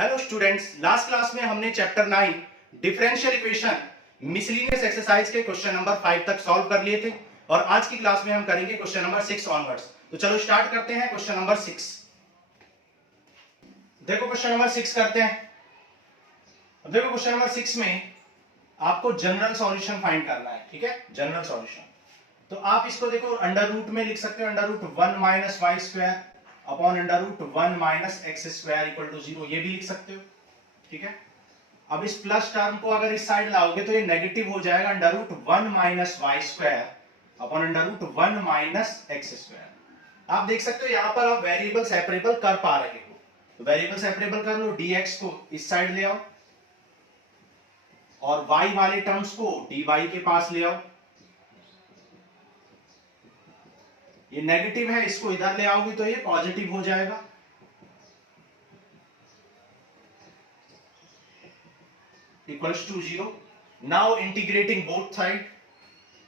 Hello students, last class में हमने chapter 9 differential equation miscellaneous exercise के क्वेश्चन नंबर 5 तक सॉल्व कर लिए थे और आज की क्लास में हम करेंगे क्वेश्चन नंबर 6 ऑनवर्ड्स। तो चलो स्टार्ट करते हैं क्वेश्चन नंबर 6। देखो क्वेश्चन नंबर 6 करते हैं। अब देखो क्वेश्चन नंबर 6 में आपको जनरल सॉल्यूशन फाइंड करना है, ठीक है। जनरल सॉल्यूशन तो आप इसको देखो अंडर रूट में लिख सकते हो, under root 1 minus y square upon under root 1 minus x square equal to 0, ये भी लिख सकते हो, ठीक है। अब इस प्लस टर्म को अगर इस साइड लाओगे तो ये नेगेटिव हो जाएगा, under root 1 minus y square upon under root 1 minus x square. आप देख सकते हो यहाँ पर आप वेरिएबल सेपरेबल कर पा रहे हो, तो वेरिएबल सेपरेबल कर लो, dx को इस साइड ले आओ और y वाले टर्म्स को dy के पास ले आओ। ये नेगेटिव है, इसको इधर ले आओगे तो ये पॉजिटिव हो जाएगा। Equals to 0। Now integrating both side,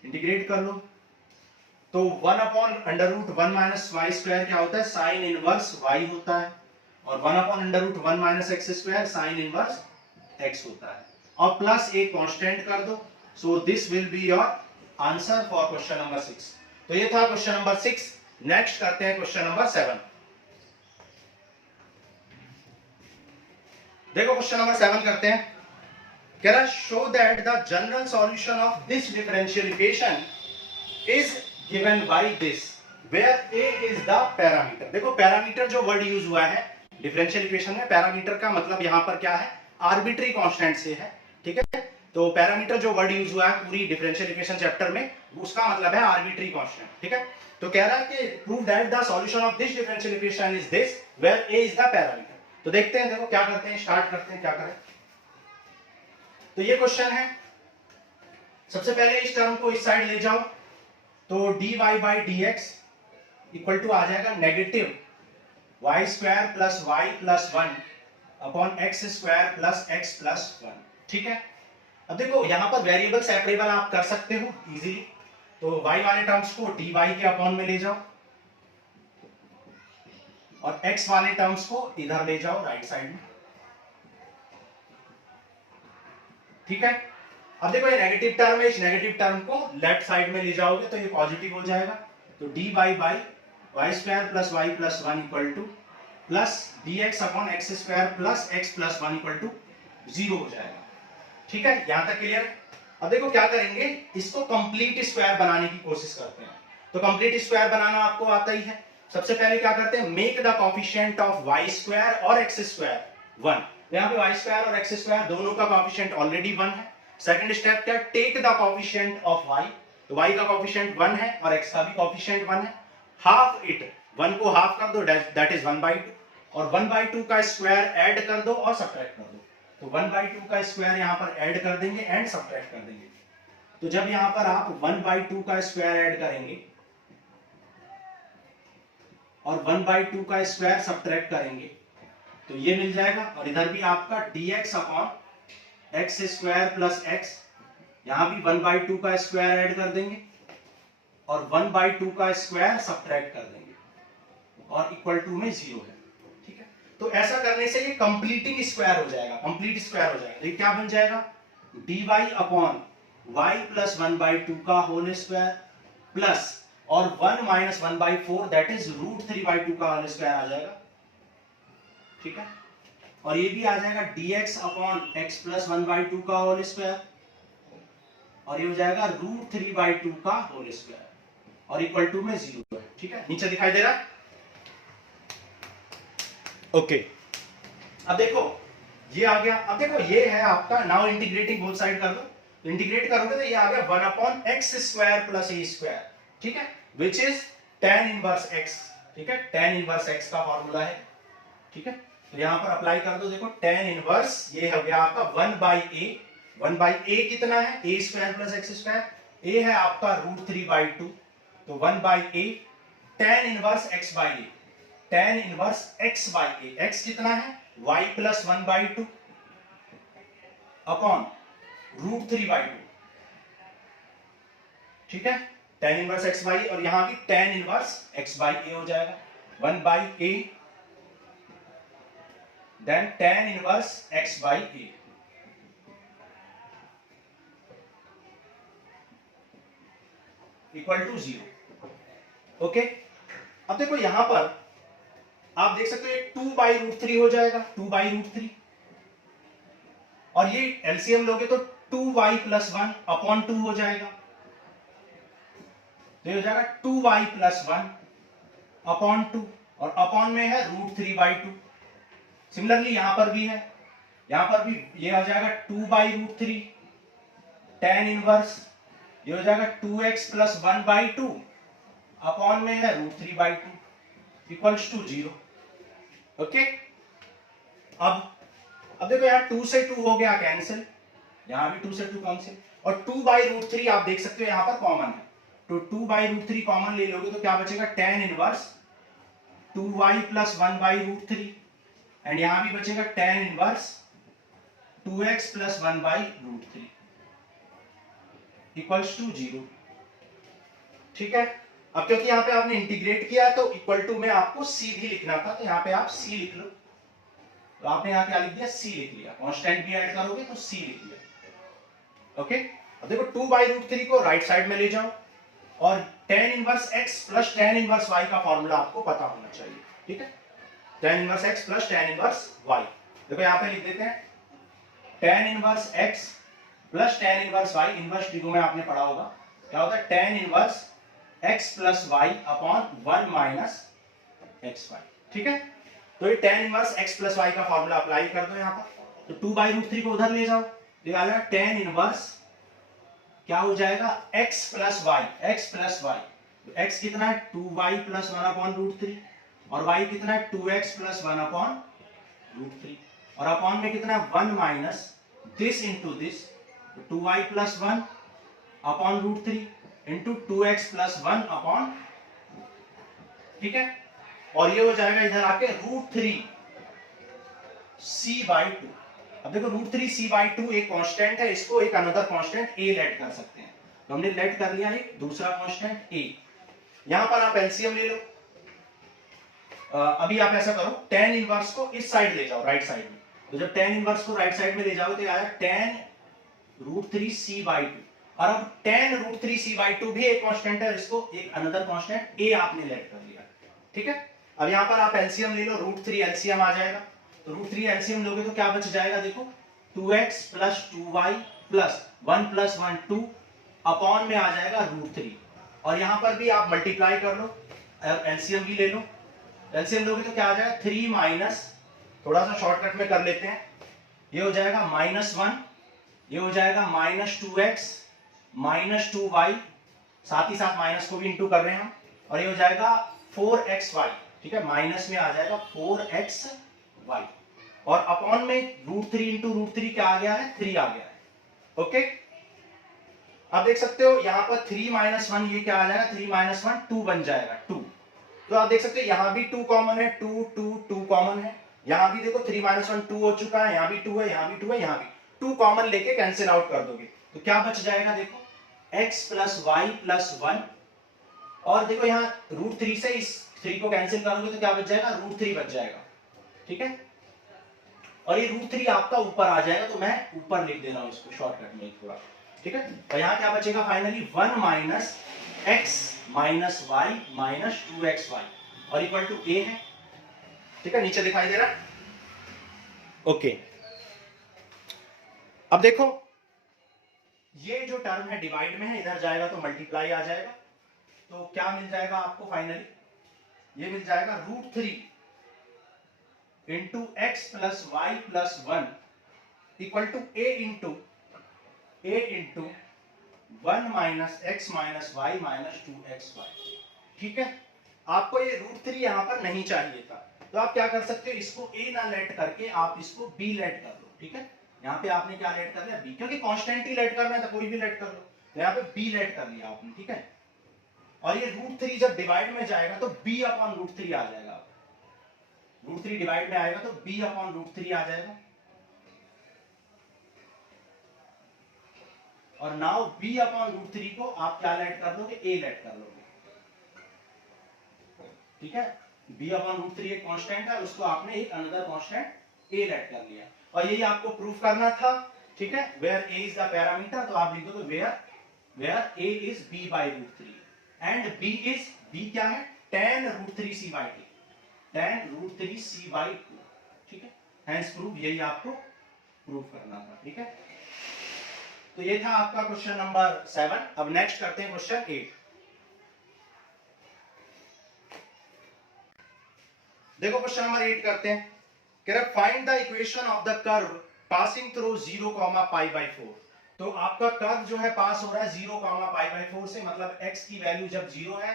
integrate कर लो तो 1 upon under root 1 minus y square क्या होता है, साइन इनवर्स y होता है, और 1 upon under root 1 minus x square sine inverse x होता है, और प्लस एक कांस्टेंट कर दो। So this will be your answer for question number 6। तो ये था क्वेश्चन नंबर 6। नेक्स्ट करते हैं क्वेश्चन नंबर 7। देखो क्वेश्चन नंबर 7 करते हैं। कह रहा show that the general solution of this differential equation is given by this where a is the parameter. देखो पैरामीटर जो वर्ड यूज हुआ है डिफरेंशियल इक्वेशन में, पैरामीटर का मतलब यहां पर क्या है, आर्बिट्री कांस्टेंट से है, ठीक है। तो पैरामीटर जो वर्ड यूज हुआ है पूरी डिफरेंशियल इक्वेशन चैप्टर में, उसका मतलब है आर्बिट्री कांस्टेंट, ठीक है। तो कह रहा है कि prove that the solution of this differential equation is this where a is the parameter. तो देखते हैं, देखो क्या करते हैं, स्टार्ट करते हैं, क्या करें। तो ये क्वेश्चन है, सबसे पहले इस टर्म को इस साइड ले जाओ तो dy by dx equal to आ जाएगा negative y square plus y plus 1 upon x square plus x plus 1, ठीक है। अब देखो यहां पर वेरिएबल सेपरेबल आप कर सकते हो इजीली, तो y वाले टर्म्स को dy के अपॉन में ले जाओ और x वाले टर्म्स को इधर ले जाओ राइट साइड में, ठीक है। अब देखो ये नेगेटिव टर्म है, इस नेगेटिव टर्म को लेफ्ट साइड में ले जाओगे तो ये पॉजिटिव हो जाएगा, तो dy by y square plus y plus 1 equal to plus dx upon x square plus x plus 1 equal to 0 हो जाएगा, ठीक है। यहां तक क्लियर। अब देखो क्या करेंगे, इसको कंप्लीट स्क्वायर बनाने की कोशिश करते हैं। तो कंप्लीट स्क्वायर बनाना आपको आता ही है। सबसे पहले क्या करते हैं, make the coefficient of y square और एक्स स्क्वायर 1। यहाँ पे वाई स्क्वायर और एक्स स्क्वायर दोनों का कोएफिशिएंट ऑलरेडी 1 है। सेकंड स्टेप क्या, take the coefficient of y, तो वाई का कोएफिशिएंट 1 है और एक्स का भी कोएफिशिएंट 1 है, हाफ इट, 1 को हाफ कर दो, दैट इज 1/2, और 1/2 का स्क्वायर ऐड कर दो और सब्ट्रैक्ट कर दो। तो 1/2 का स्क्वायर यहां पर ऐड कर देंगे एंड सब्ट्रैक्ट कर देंगे। तो जब यहां पर आप 1/2 का स्क्वायर ऐड करेंगे और 1/2 का स्क्वायर सब्ट्रैक्ट करेंगे तो ये मिल जाएगा, और इधर भी आपका dx upon x square plus x, यहां भी 1/2 का स्क्वायर ऐड कर देंगे और 1/2 का स्क्वायर सब्ट्रैक्ट कर देंगे और इक्वल टू में 0 है, ठीक है। तो ऐसा करने से ये कंप्लीटिंग स्क्वायर हो जाएगा, कंप्लीट स्क्वायर हो जाएगा। ये क्या बन जाएगा, dy अपॉन y प्लस 1/2 का होल स्क्वायर प्लस और 1 माइनस 1/4 दैट इज रूट 3/2 का होल स्क्वायर आ जाएगा, ठीक है। और ये भी आ जाएगा dx अपॉन x प्लस 1/2 का होल स्क्वायर, और ये हो जाएगा रूट 3/2 का होल स्क्वायर और इक्वल टू में 0 है, ठीक है। नीचे दिखाई दे रहा है, ओके। अब देखो ये आ गया। अब देखो ये है आपका, नाउ इंटीग्रेटिंग बोथ साइड कर दो, तो इंटीग्रेट करोगे तो ये आ गया 1 अपॉन एक्स स्क्वायर प्लस ए स्क्वायर, ठीक है, which is tan inverse x, ठीक है। tan इनवर्स x का फॉर्मूला है, ठीक है। तो यहां पर अप्लाई कर दो, देखो tan इनवर्स ये हो गया आपका 1/a कितना है, a square plus x square, a है आपका रूट 3/2, तो 1/a tan inverse x by a, tan inverse x by a, x कितना है y प्लस 1/2 अपॉन रूट 3/2, ठीक है, tan इनवर्स x बाई, और यहां भी tan inverse x by a हो जाएगा, 1/a then tan inverse x by a equal to 0। Okay, अब देखो यहां पर आप देख सकते हो ये 2/√3 हो जाएगा, 2/√3, और ये एलसीएम लोगे तो 2y + 1 अपॉन 2 हो जाएगा, तो ये हो जाएगा 2y + 1 अपॉन 2, और अपॉन में है √3/2। सिमिलरली यहां पर भी है, यहां पर भी ये हो जाएगा 2/√3 tan इनवर्स, ये हो जाएगा 2x + 1/2 अपॉन में है √3/2 इक्वल्स टू 0। ओके, अब देखो यहाँ 2 से 2 हो गया कैंसिल, यहां भी 2 से 2 कैंसिल, और 2/√3 आप देख सकते हो यहां पर कॉमन है, तो 2/√3 कॉमन ले लोगे तो क्या बचेगा, tan इनवर्स 2y + 1/√3, एंड यहां भी बचेगा tan inverse 2x + 1/√3 equals to 0। ठीक है, अब क्योंकि यहाँ पे आपने इंटीग्रेट किया तो इक्वल टू में आपको c भी लिखना था, तो यहाँ पे आप c लिख लो, तो आपने यहाँ क्या लिख दिया, c लिख लिया, कांस्टेंट भी ऐड करोगे तो c लिख लिया। ओके, अब देखो 2/√3 को राइट साइड में ले जाओ, और tan inverse x + tan inverse y का फॉर्मूला आपको पता होना चाहिए। ठीक है, tan inverse x + tan inverse y, देखो यहाँ पे लिख देते हैं tan inverse x + tan inverse y, inverse trigo में आपने पढ़ा होगा क्या होता है, tan inverse x + y upon 1 - xy। ठीक है, तो ये tan इनवर्स x + y का फॉर्मूला अप्लाई कर दो यहाँ पर, तो 2/√3 को उधर ले जाओ, ये आ जाएगा tan इनवर्स क्या हो जाएगा, x + y, x + y, तो x कितना है 2y + 1/√3, और y कितना है 2x + 1/√3, और अपॉन में कितना है 1 - this into this, 2y + 1/√3 into 2x + 1 upon, ठीक है, और ये हो जाएगा इधर आके √3 c/2। अब देखो √3c/2 एक कांस्टेंट है, इसको एक अनदर कांस्टेंट a लेट कर सकते हैं, तो हमने लेट कर लिया एक दूसरा कांस्टेंट a। यहां पर आप एलसीएम ले लो, अभी आप ऐसा करो tan इनवर्स को इस साइड ले जाओ, राइट साइड में, तो जब tan इनवर्स को राइट साइड में ले जाओगे तो आया tan √3c/2, और अब tan √3c/2 भी एक कांस्टेंट है, इसको एक अनदर कांस्टेंट a आपने लेट कर लिया। ठीक है, अब यहां पर आप एलसीएम ले लो, √3 एलसीएम आ जाएगा, तो √3 एलसीएम लोगे तो क्या बच जाएगा, देखो 2x + 2y + 1 + 1 2 अपॉन में आ जाएगा √3, और यहां पर भी आप मल्टीप्लाई कर लो, एलसीएम भी ले लो, एलसीएम लोगे तो क्या आ जाएगा 3 माइनस, थोड़ा सा शॉर्टकट में कर लेते हैं, ये हो जाएगा -1, ये हो जाएगा -2x -2y, साथ ही साथ माइनस को भी इंटू कर रहे हैं हम, और ये हो जाएगा 4xy। ठीक है, माइनस में आ जाएगा 4xy, और अपॉन में √3 × √3 क्या आ गया है, 3 आ गया है। ओके, अब देख सकते हो यहां पर 3 - 1, ये क्या आ जाएगा, 3 - 1 2 बन जाएगा 2, तो आप देख सकते हो यहां भी 2 कॉमन है, 2 2 2 कॉमन है, यहां भी देखो 3 - 1 2 हो चुका है, यहां भी 2 है, यहां भी 2 है, यहां भी 2 कॉमन लेके कैंसिल आउट कर दोगे तो क्या बच जाएगा, देखो x + y + 1, और देखो यहां √3 से इस 3 को कैंसिल करोगे तो क्या बच जाएगा, √3 बच जाएगा। ठीक है, और ये √3 आपका ऊपर आ जाएगा, तो मैं ऊपर लिख दे रहा हूं इसको शॉर्टकट में थोड़ा। ठीक है, तो यहां क्या बचेगा फाइनली 1 - x - y - 2xy, और इक्वल टू a है। ठीक है, नीचे दिखाई दे रहा है। ओके, अब देखो ये जो टर्म है डिवाइड में है, इधर जाएगा तो मल्टीप्लाई आ जाएगा, तो क्या मिल जाएगा आपको फाइनली, ये मिल जाएगा √3 into x + y + 1 equal to a into 1 - x - y - 2xy। ठीक है, आपको ये √3 यहां पर नहीं चाहिए था, तो आप क्या कर सकते हो, इसको a ना लेट करके आप इसको b लेट कर लो। ठीक है, यहाँ पे आपने क्या लेट कर लिया, b, क्योंकि कांस्टेंट ही लेट करना है तो कोई भी लेट कर लो, तो यहाँ पे b लेट कर लिया आपने। ठीक है, और ये √3 जब डिवाइड में जाएगा तो b/√3 आ जाएगा, √3 डिवाइड में आएगा तो b/√3 आ जाएगा, और नाउ b/√3 को आप क्या लेट कर लोगे, a लेट कर लोगे। ठीक है, b/√3 एक कांस्टेंट है, उसको आपने एक अनदर कांस्टेंट a लेट कर लिया और यही आपको प्रूफ करना था, ठीक है। Where a is the parameter, तो आप लिख दो where a is b by √3 and b क्या है, tan √3c/2, tan √3c/2, ठीक है। हेंस प्रूफ, यही आपको प्रूफ करना था, ठीक है। तो ये था आपका क्वेश्चन नंबर 7। अब नेक्स्ट करते हैं क्वेश्चन 8। देखो क्वेश्चन नंबर 8 करते हैं, कह रहा find the equation of the curve passing through 0,π/4। तो आपका कर्व जो है पास हो रहा है 0,π/4 से, मतलब x की वैल्यू जब 0 है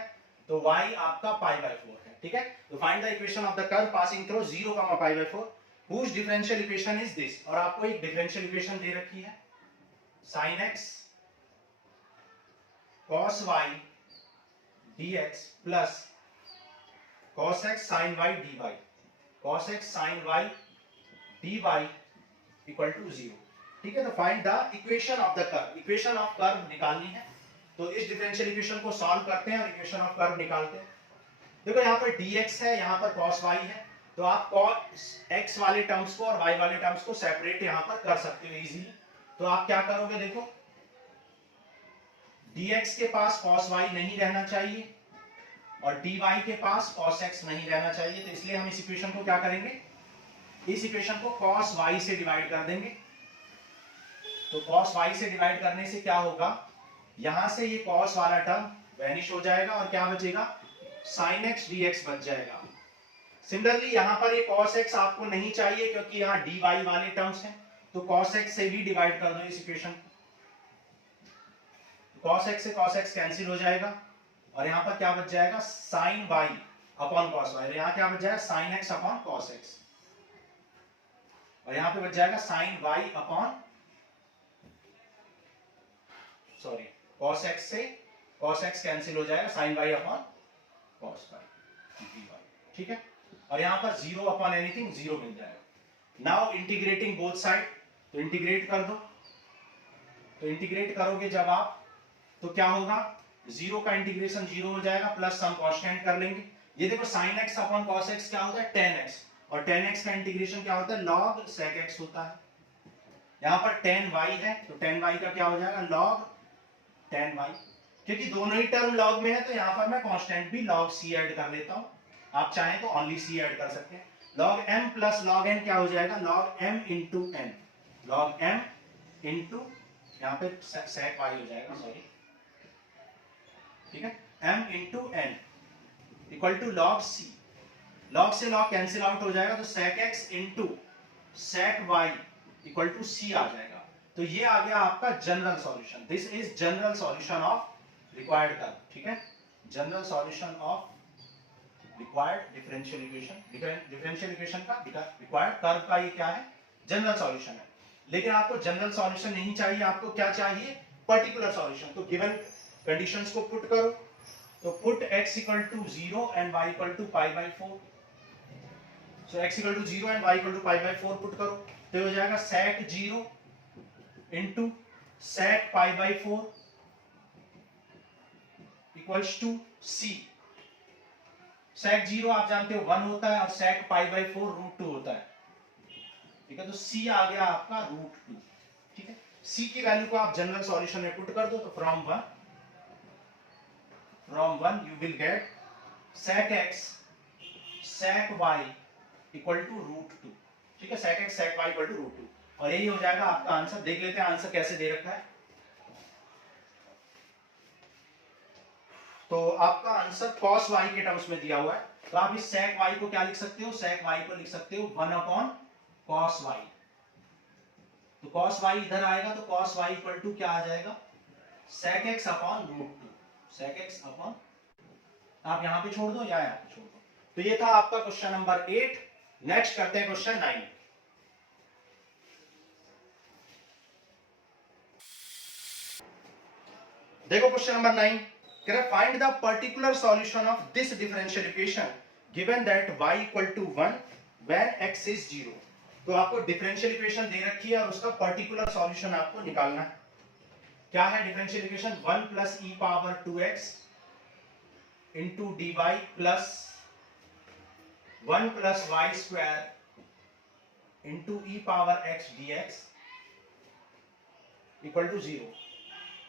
तो y आपका π/4 है, ठीक है। तो find the equation of the curve passing through 0,π/4 whose differential equation is this। और आपको एक डिफरेंशियल इक्वेशन दे रखी है, sin x cos y dx plus cos x sin y dy, cos x sin y dy equal to 0, ठीक है। तो find the equation of the curve, equation of curve निकालनी है। तो इस डिफरेंशियल इक्वेशन को सॉल्व करते हैं और इक्वेशन ऑफ कर्व निकालते हैं। देखो यहाँ पर dx है, यहाँ पर cos y है, तो आप cos x वाले टर्म्स को और y वाले टर्म्स को सेपरेट यहाँ पर कर सकते हो इजीली। तो आप क्या करोगे, देखो dx के पास cos y नहीं रहना चाहिए और dy के पास cos x नहीं रहना चाहिए, तो इसलिए हम इस इक्वेशन को क्या करेंगे, इस इक्वेशन को cos y से डिवाइड कर देंगे। तो cos y से डिवाइड करने से क्या होगा, यहां से ये cos वाला टर्म वैनिश हो जाएगा और क्या बचेगा, sin x dx बच जाएगा। सिमिलरली यहां पर ये cos x आपको नहीं चाहिए क्योंकि यहाँ dy वाले टर्म्स हैं, तो cos x से भी डिवाइड कर दो इस इक्वेशन को। cos x से cos x कैंसिल हो जाएगा और यहाँ पर क्या बच जाएगा, sin y upon cos y, यहाँ क्या बच जाएगा, sin x upon cos x, और यहाँ पे बच जाएगा sin y upon cos x से cos x कैंसिल हो जाएगा, sin y upon cos y dy, ठीक है। और यहाँ पर 0 अपॉन एनीथिंग 0 मिल जाएगा। नाउ इंटीग्रेटिंग बोथ साइड, तो इंटीग्रेट कर दो। तो इंटीग्रेट करोगे जब आप, तो क्या होगा, 0 का इंटीग्रेशन 0 हो जाएगा, प्लस सम कांस्टेंट कर लेंगे। ये देखो sin x upon cos x क्या होता है, tan x, और tan x का इंटीग्रेशन क्या होता है, log sec x होता है। यहाँ पर tan y है, तो tan y का क्या हो जाएगा, log tan y, क्योंकि दोनों ही टर्म log में है तो यहाँ पर मैं कांस्टेंट भी log c ऐड कर लेता हूँ। आप चाहें तो ओनली c ऐड कर सकते हैं। log m plus log n क्या हो जाएगा, log m into n, log m into यहाँ पे sec y हो जाएगा, सॉरी, ठीक है, m into n equal to log c, log से log कैंसिल आउट हो जाएगा, तो sec x into sec y equal to c आ जाएगा। तो ये आ गया आपका general solution. This is general solution of required curve, ठीक है, general solution of required differential equation, differential equation का रिक्वायर्ड कर्व का ये क्या है, जनरल सॉल्यूशन है। लेकिन आपको जनरल सॉल्यूशन नहीं चाहिए, आपको क्या चाहिए, पर्टिकुलर सॉल्यूशन। तो गिवन कंडीशंस को पुट करो, तो put x equal to 0 and y equal to π/4। So x equal to 0 and y equal to π/4 put करो, तो हो जाएगा sec 0 into sec π/4 equals to c। sec 0 आप जानते हो 1 होता है और sec π/4 √2 होता है, ठीक है। तो c आ गया आपका √2, ठीक है। c की वैल्यू को आप जनरल सॉल्यूशन में पुट कर दो, तो from 1 you will get sec x sec y equal to √2, ठीक है, sec x sec y equal to √2, और यही हो जाएगा आपका आंसर। देख लेते हैं आंसर कैसे दे रखा है। तो आपका आंसर cos y के टर्म्स में दिया हुआ है, तो आप इस sec y को क्या लिख सकते हो, sec y को लिख सकते हो 1 अपॉन cos y। तो cos y इधर आएगा, तो cos y इक्वल टू क्या आ जाएगा, sec x upon √2, sec x upon, आप यहां पे छोड़ दो या यहां पे छोड़ दो। तो ये था आपका क्वेश्चन नंबर 8। नेक्स्ट करते हैं क्वेश्चन 9। देखो क्वेश्चन नंबर 9, कह रहा find the particular solution of this differential equation given that y equal to 1 when x is 0। तो आपको डिफरेंशियल इक्वेशन दे रखी है और उसका पर्टिकुलर सॉल्यूशन आपको निकालना है। क्या है differential equation, 1 plus e power 2x into dy plus 1 plus y square into e power x d x equal to 0,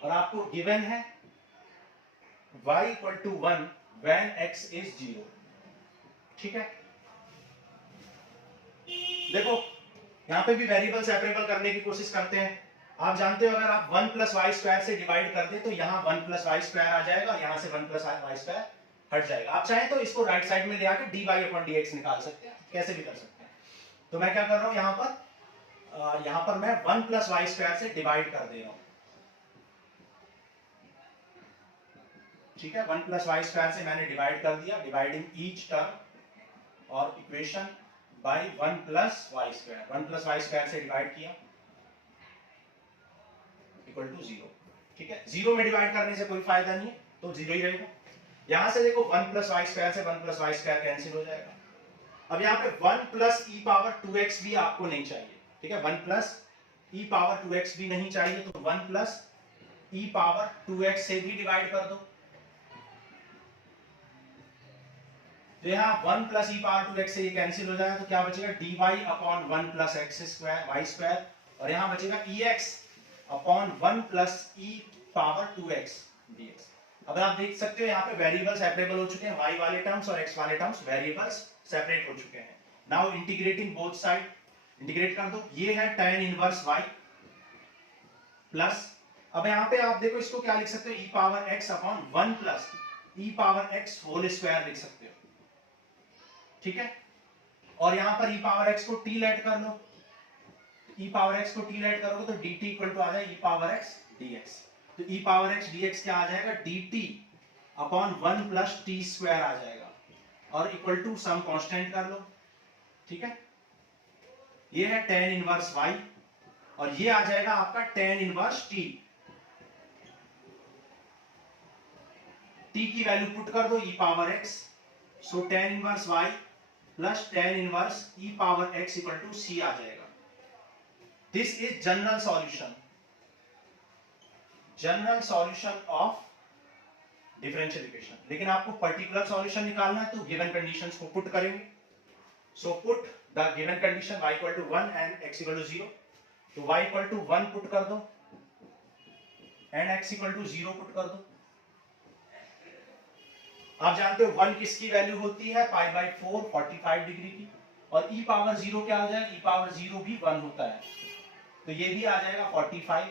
और आपको गिवन है y equal to 1 when x is 0। ठीक है, देखो यहां पे भी वेरिएबल सेपरेबल करने की कोशिश करते हैं। आप जानते हो अगर आप 1 प्लस वाई स्क्वायर से डिवाइड कर दे तो यहाँ 1 प्लस वाई स्क्वायर आ जाएगा और यहाँ से 1 प्लस वाई स्क्वायर हट जाएगा। आप चाहें तो इसको राइट साइड में ले आके dy अपॉन dx निकाल सकते हैं, कैसे भी कर सकते हैं। तो मैं क्या कर रहा हूँ यहाँ पर मैं 1 प्लस वाई स्क्वायर से डिवाइड कर दे रहा हूँ। ठीक है, 1 प्लस वाई स्क्वायर से मैंने डिवाइड कर दिया, डिवाइडिंग ईच टर्म और equation by 1 plus y square. 1 plus y square से डिवाइड किया इक्वल टू 0। ठीक है, 0 में डिवाइड करने से कोई फायदा नहीं है तो 0 ही रहेगा। यहां से देखो 1 प्लस वाई स्क्वायर से 1 प्लस वाई स्क्वायर कैंसिल हो जाएगा। अब यहाँ पे 1 प्लस ई पावर 2x भी आपको नहीं चाहिए। ठीक है, 1 प्लस ई पावर 2x भी नहीं चाहिए, तो 1 प्लस ई पावर 2x से भी डिवाइड कर दो। तो यहाँ 1 प्लस ई पावर 2x से ये कैंसिल हो जाएगा, तो क्या बचेगा dy upon 1 plus x square y square, और यहाँ बचेगा ex upon 1 plus e power 2x dx। अब आप देख सकते हो यहाँ पे वेरिएबल सेपरेबल हो चुके हैं, y वाले टर्म्स और x वाले टर्म्स वेरिएबल्स सेपरेट हो चुके हैं। Now integrating both side, integrate कर दो। ये है tan इनवर्स y प्लस, अब यहाँ पे आप देखो इसको क्या लिख सकते हो, e power x upon 1 plus e power x whole square लिख सकते हो। ठीक है, और यहाँ पर e पावर x को t लेट कर लो, e पावर x को t लेट करोगे तो dt इक्वल टू आ जाएगा e पावर x dx। तो e पावर x dx क्या आ जाएगा, dt upon 1 plus t square आ जाएगा, और इक्वल टू सम कांस्टेंट कर लो। ठीक है, ये है tan इनवर्स y और ये आ जाएगा आपका tan इनवर्स t। t की वैल्यू पुट कर दो e power x, so tan inverse y plus tan inverse e power x equal to c आ जाएगा। This is general solution, general solution of differential equation. लेकिन आपको particular solution निकालना है तो गिवन कंडीशंस को पुट करेंगे। So put the given condition y equal to 1 and x equal to 0। तो y इक्वल टू 1 पुट कर दो and x equal to 0 put कर दो। आप जानते हो 1 किसकी वैल्यू होती है, पाई बाई 4 45 डिग्री की, और e पावर 0 क्या हो जाएगा, e पावर 0 भी 1 होता है, तो ये भी आ जाएगा 45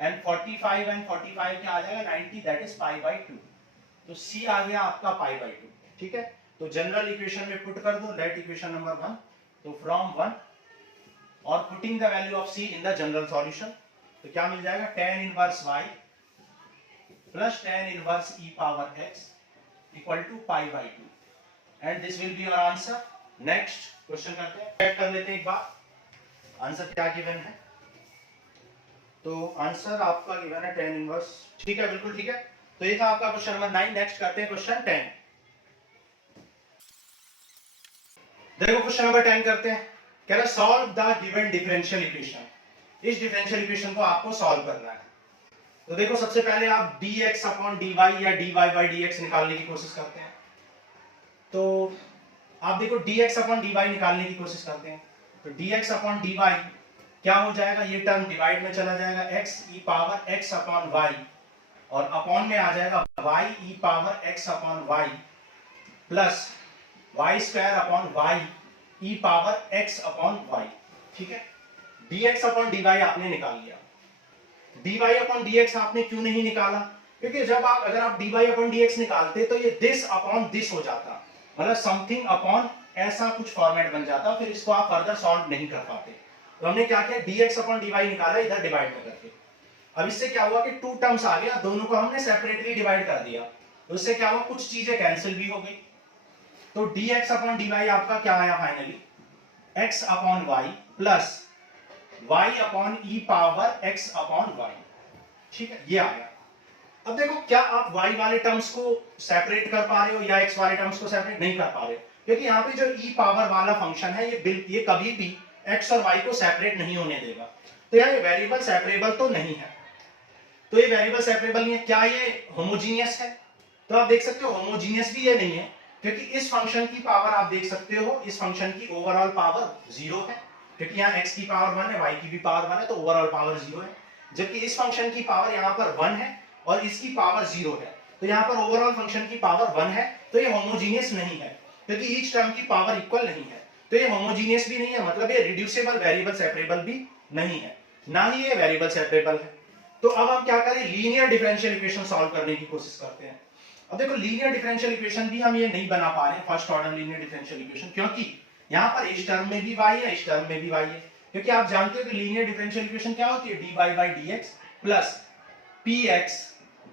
एंड 45 क्या आ जाएगा 90, दैट इज पाई बाई 2। तो c आ गया आपका पाई बाई 2। ठीक है, तो जनरल इक्वेशन में पुट कर दो, लेट इक्वेशन नंबर 1, तो फ्रॉम 1 और putting the value of c in the general solution, तो क्या मिल जाएगा tan inverse y plus tan inverse e power x equal to pi by 2 and this will be your answer. Next question करते हैं, check कर लेते हैं एक बार आंसर क्या गिवन है। तो आंसर आपका गिवन है tan इनवर्स, ठीक है, बिल्कुल ठीक है। तो ये था आपका क्वेश्चन नंबर 9। नेक्स्ट करते हैं क्वेश्चन 10। देखो क्वेश्चन नंबर 10 करते हैं, कह रहा solve the given differential equation. इस डिफरेंशियल इक्वेशन को आपको सॉल्व करना है। तो देखो सबसे पहले आप dx अपॉन dy या dy बाई dx निकालने की कोशिश करते हैं। तो आप देखो dx अपॉन dy निकालने की कोशिश करते हैं, तो dx अपॉन dy क्या हो जाएगा, ये टर्म डिवाइड में चला जाएगा, x e power x upon y, और अपॉन में आ जाएगा y e power x upon y plus y square upon y e power x upon y। ठीक है, dx अपॉन dy आपने निकाल लिया। dy अपॉन dx आपने क्यों नहीं निकाला, क्योंकि जब आप अगर आप dy अपॉन dx निकालते तो ये दिस अपॉन दिस हो जाता, मतलब समथिंग अपॉन ऐसा कुछ फॉर्मेट बन जाता, फिर इसको आप फर्दर सॉल्व नहीं कर पाते। तो हमने क्या किया, dx अपॉन dy निकाला इधर डिवाइड में करके। अब इससे क्या हुआ कि टू टर्म्स आ गया, दोनों को हमने सेपरेटली डिवाइड कर दिया, तो इससे क्या हुआ कुछ चीजें कैंसिल भी हो गई। तो dx अपॉन dy आपका क्या आया finally, x upon y plus y upon e power x upon y। ठीक है, ये आ गया। अब देखो क्या आप y वाले टर्म्स को सेपरेट कर पा रहे हो या x वाले टर्म्स को सेपरेट नहीं कर पा रहे हो, क्योंकि यहाँ पे जो e पावर वाला फंक्शन है ये कभी भी x और y को सेपरेट नहीं होने देगा। तो यहाँ ये वेरिएबल सेपरेबल तो नहीं है, तो ये वेरिएबल सेपरेबल नहीं है। क्या ये होमोजीनियस है, तो आप देख सकते हो होमोजीनियस भी ये नहीं है, क्योंकि इस फंक्शन की पावर आप देख सकते हो, इस फंक्शन की ओवरऑल पावर 0 है क्योंकि यहाँ x की पावर 1 है, y की भी पावर 1 है, तो ओवरऑल पावर 0 है। जबकि इस फंक्शन की पावर यहाँ पर 1 है और इसकी पावर 0 है, तो यहाँ पर ओवरऑल फंक्शन की पावर 1 है, तो ये होमोजीनियस नहीं है, क्योंकि ईच टर्म की पावर इक्वल नहीं है। तो ये होमोजीनियस भी नहीं है, मतलब ये रिड्यूसिबल वेरिएबल सेपरेबल भी नहीं है, ना ही ये वेरिएबल सेपरेबल है। तो अब हम क्या करें, लीनियर डिफरेंशियल इक्वेशन सॉल्व करने की कोशिश करते हैं। अब देखो लीनियर डिफरेंशियल इक्वेशन भी हम ये नहीं बना पा रहे हैं, first order linear differential equation, क्योंकि यहाँ पर इस टर्म में भी y है, इस टर्म में भी y है। क्योंकि आप जानते हो कि लीनियर डिफरेंशियल इक्वेशन क्या होती है, dy/dx plus px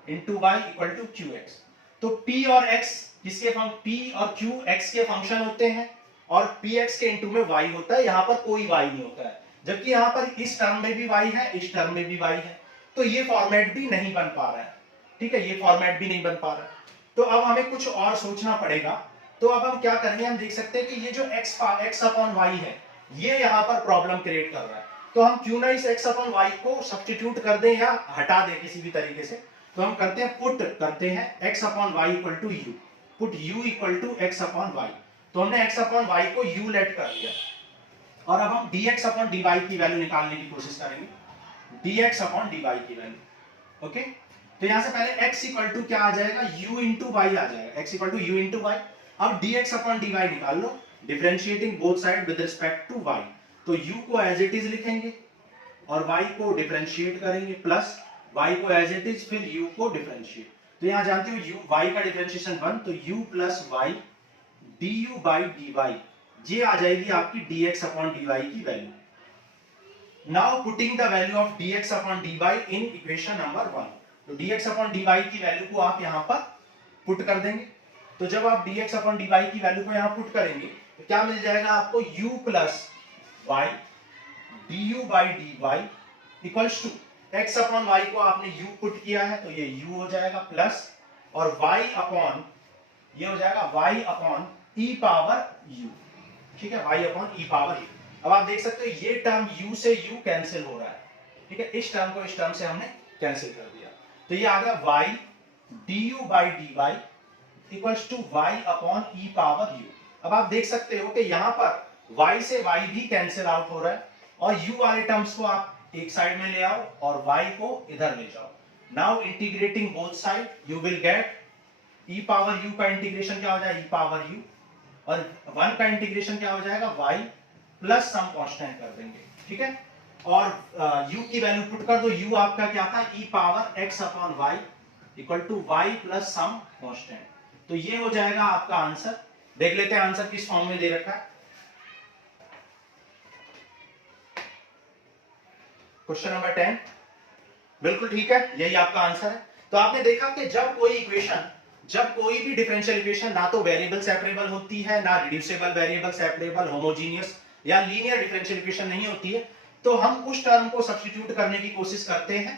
into y equal to qx। तो p और x किसके p और q x के फंक्शन होते हैं और px के इनटू में y होता है, यहाँ पर कोई y नहीं होता है। जबकि यहाँ पर इस टर्म में भी y है, इस टर्म में भी y है, तो ये फॉर्मेट भी नहीं बन पा रहा है। ठीक है, ये फॉर्मेट भी नहीं बन पा रहा है। तो अब हमें कुछ और सोचना पड़ेगा। तो अब हम क्या करेंगे, हम देख सकते हैं कि ये जो x अपॉन y है, ये यहाँ पर प्रॉब्लम क्रिएट कर रहा है। तो हम क्यों ना इस x अपॉन y को सब्स्टिट्यूट कर दें या हटा दें किसी भी तरीके से। तो हम करते हैं पुट करते हैं x upon y equal to u, put u equal to x upon y। तो हमने x अपॉन y को u लेट कर दिया और अब हम dx अपॉन dy की वैल्यू निकालने की कोशिश करेंगे, dx अपॉन dy की वैल्यू। ओके, तो यहां से पहले x इक्वल टू क्या आ जाएगा, u इंटू y आ जाएगा, x equal to u into y। अब dx अपॉन dy निकाल लो, differentiating both side with respect to y। तो u को एज इट इज लिखेंगे और y को डिफरेंशिएट करेंगे, प्लस y को एज इट इज, फिर u को डिफरेंशिएट। तो यहां जानते हो u y का डिफरेंशिएशन 1, तो u plus y du by dy, ये आ जाएगी आपकी dx अपॉन dy की value. Now putting the value of dx upon dy in equation number 1। तो dx अपॉन dy की वैल्यू को आप यहां पर पुट कर देंगे। तो जब आप dx अपॉन dy की वैल्यू को यहां पुट करेंगे तो क्या मिल जाएगा आपको, u plus y du by dy equals to x upon y को आपने u पुट किया है, तो ये u हो जाएगा प्लस, और y अपॉन ये हो जाएगा y upon e power u। ठीक है, y upon e power u। अब आप देख सकते हो ये टर्म u से u कैंसिल हो रहा है। ठीक है, इस टर्म को इस टर्म से हमने कैंसिल कर दिया, तो ये आ गया y du by dy equals to y upon e power u। अब आप देख सकते हो कि यहाँ पर y से y भी कैंसिल आउट हो रहा है, और u वाले टर्म्स को आप एक साइड में ले आओ और y को इधर ले जाओ। Now integrating both side you will gate e power u का इंटीग्रेशन क्या हो जाएगा, e पावर u, और 1 का इंटीग्रेशन क्या हो जाएगा, y प्लस सम कांस्टेंट कर देंगे। ठीक है, और u की वैल्यू पुट कर दो, u आपका क्या था, e power x upon y equal to y plus some constant. तो ये हो जाएगा आपका आंसर। देख लेते हैं आंसर किस फॉर्म में दे रखा है। क्वेश्चन नंबर 10 बिल्कुल ठीक है, यही आपका आंसर है। तो आपने देखा कि जब कोई इक्वेशन, जब कोई भी डिफरेंशियल इक्वेशन ना तो वेरिएबल सेपरेबल होती है, ना रिड्यूसिबल वेरिएबल सेपरेबल, होमोजीनियस या लीनियर डिफरेंशियल इक्वेशन नहीं होती है, तो हम उस टर्म को सब्स्टिट्यूट करने की कोशिश करते हैं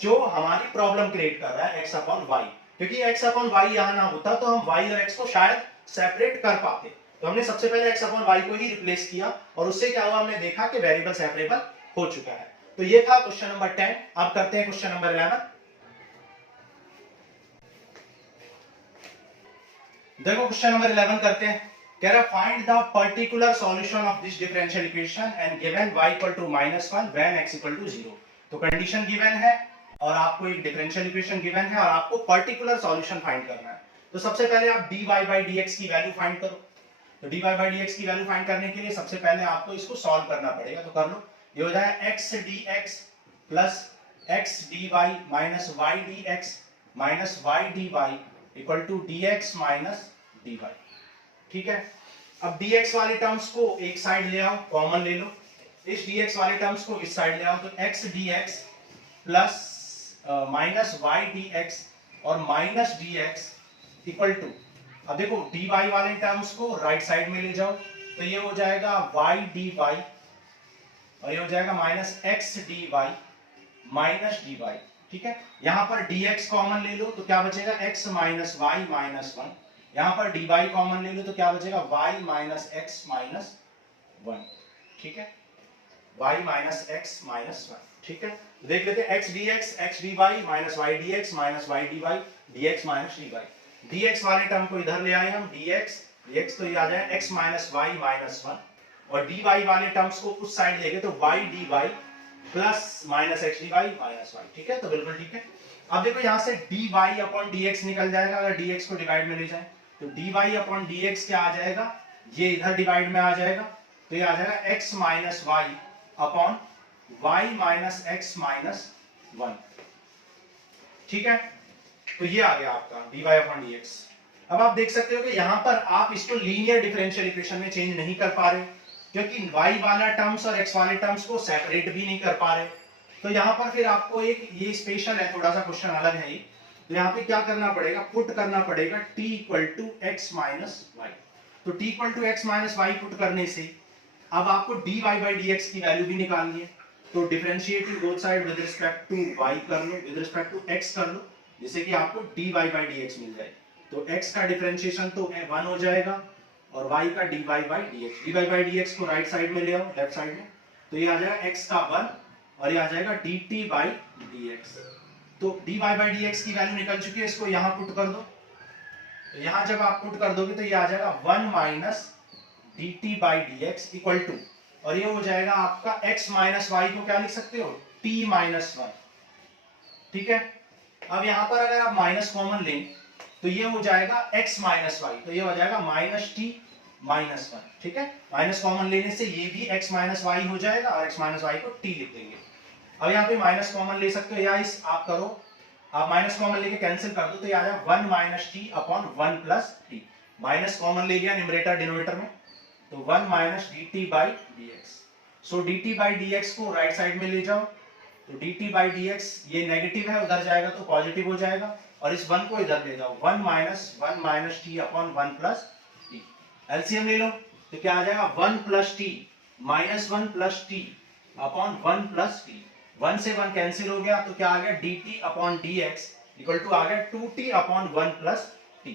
जो हमारी प्रॉब्लम क्रिएट कर रहा है, x अपॉन y। क्योंकि x अपॉन y यहां ना होता तो हम y और x को शायद सेपरेट कर पाते। तो हमने सबसे पहले x अपॉन y को ही रिप्लेस किया, और उससे क्या हुआ, हमने देखा कि वेरिएबल सेपरेबल हो चुका है। तो ये था क्वेश्चन नंबर 10। अब करते हैं क्वेश्चन नंबर 11। देखो क्वेश्चन नंबर 11 करते हैं। कह रहा find the particular solution of this differential equation and given y equal to -1 when x equal to 0। तो कंडीशन गिवन है और आपको एक डिफरेंशियल इक्वेशन गिवन है और आपको पर्टिकुलर सॉल्यूशन फाइंड करना है। तो सबसे पहले आप dy बाई dx की वैल्यू फाइंड करो। तो dy बाई dx की वैल्यू फाइंड करने के लिए सबसे पहले आपको इसको सॉल्व करना पड़ेगा। तो कर लो, ये हो जाएगा x dx plus x dy minus y dx minus y dy equal to dx minus dy। ठीक है, अब dx वाले टर्म्स को एक साइड ले आओ, कॉमन ले लो। इस dx वाले टर्म्स को इस साइड ले आओ, तो x dx plus minus y dx और माइनस dx इक्वल टू, अब देखो dy वाले टर्म्स को राइट साइड में ले जाओ, तो ये हो जाएगा y dy और ये हो जाएगा minus x dy minus dy। ठीक है, यहां पर dx कॉमन ले लो तो क्या बचेगा, x माइनस y माइनस 1। यहां पर dy कॉमन ले लो तो क्या बचेगा, y माइनस x माइनस 1। ठीक है, y माइनस x माइनस 1। ठीक है, देख लेते हैं x dx x dy minus y dx minus y dy dx minus dy। dx वाले टर्म को इधर ले आए हम, dx तो ये आ जाए x माइनस y माइनस 1, और dy वाले टर्म्स को उस साइड लेंगे तो y dy plus minus x dy minus y, ठीक है, तो बिल्कुल ठीक है। अब देखो यहाँ से dy अपॉन dx निकल जाएगा, अगर dx को डिवाइड में ले जाए तो dy अपॉन dx क्या आ जाएगा, ये इधर डिवाइड में आ जाएगा, तो ये आ जाएगा x minus y upon y minus x minus 1, ठीक है। तो ये आ गया आपका dy अपॉन dx। अब आप देख सकते हो कि यहाँ पर आप इसको लीनियर डिफरेंशियल इक्वेशन में चेंज नहीं कर पा रहे, क्योंकि y वाला टर्म्स और x वाले टर्म्स को सेपरेट भी नहीं कर पा रहे। तो यहाँ पर फिर आपको एक ये स्पेशल है, थोड़ा सा क्वेश्चन अलग है ये, तो यहाँ पे क्या करना पड़ेगा, पुट करना पड़ेगा t equal to x minus y. तो t equal to x minus y put करने से अब आपको dy बाई dx की वैल्यू भी निकालनी है, तो differentiate both side with respect to y कर लो, विद रिस्पेक्ट टू x कर लो, जिससे कि आपको dy बाई dx मिल जाए। तो x का डिफरेंशिएशन तो 1 हो जाएगा और y का dy by dx, dy by dx को राइट साइड में ले आओ, लेफ्ट साइड में, तो ये आ जाएगा x का 1 और ये आ जाएगा dt बाई dx। तो dy बाई dx की वैल्यू निकल चुकी है, इसको यहाँ पुट कर दो, तो यहाँ जब आप पुट कर दोगे तो ये आ जाएगा 1 minus dt by dx equal to, और ये हो जाएगा आपका x माइनस वाई को क्या लिख सकते हो, t माइनस 1, ठीक है। अब यहाँ पर अगर आप माइनस कॉमन लें तो ये हो जाएगा x माइनस वाई, तो ये हो जाएगा माइनस t माइनस 1, ठीक है। माइनस कॉमन लेने से ये भी x माइनस वाई हो जाएगा और x माइनस वाई को t लिख देंगे। अब यहाँ पे माइनस कॉमन ले सकते हो, या इस आप करो, आप माइनस कॉमन लेके कैंसिल कर दो, तो ये आ जाएगा 1 minus T upon 1 plus T. Minus common ले लिया न्यूमरेटर डिनोमिनेटर में, तो 1 minus D T by D x. So D T by D x को राइट साइड में ले जाओ, तो D T by D x ये नेगेटिव है, उधर जाएगा तो पॉजिटिव हो जाएगा, और इस 1 को इधर ले जाओ, 1 minus T upon 1 plus T. LCM ले लो तो क्या आ जाएगा, 1 plus T minus 1 plus T upon 1 plus T. 1 से 1 कैंसिल हो गया, तो क्या आ गया, dt upon dx equal to आ गया 2t अपॉन 1 प्लस t,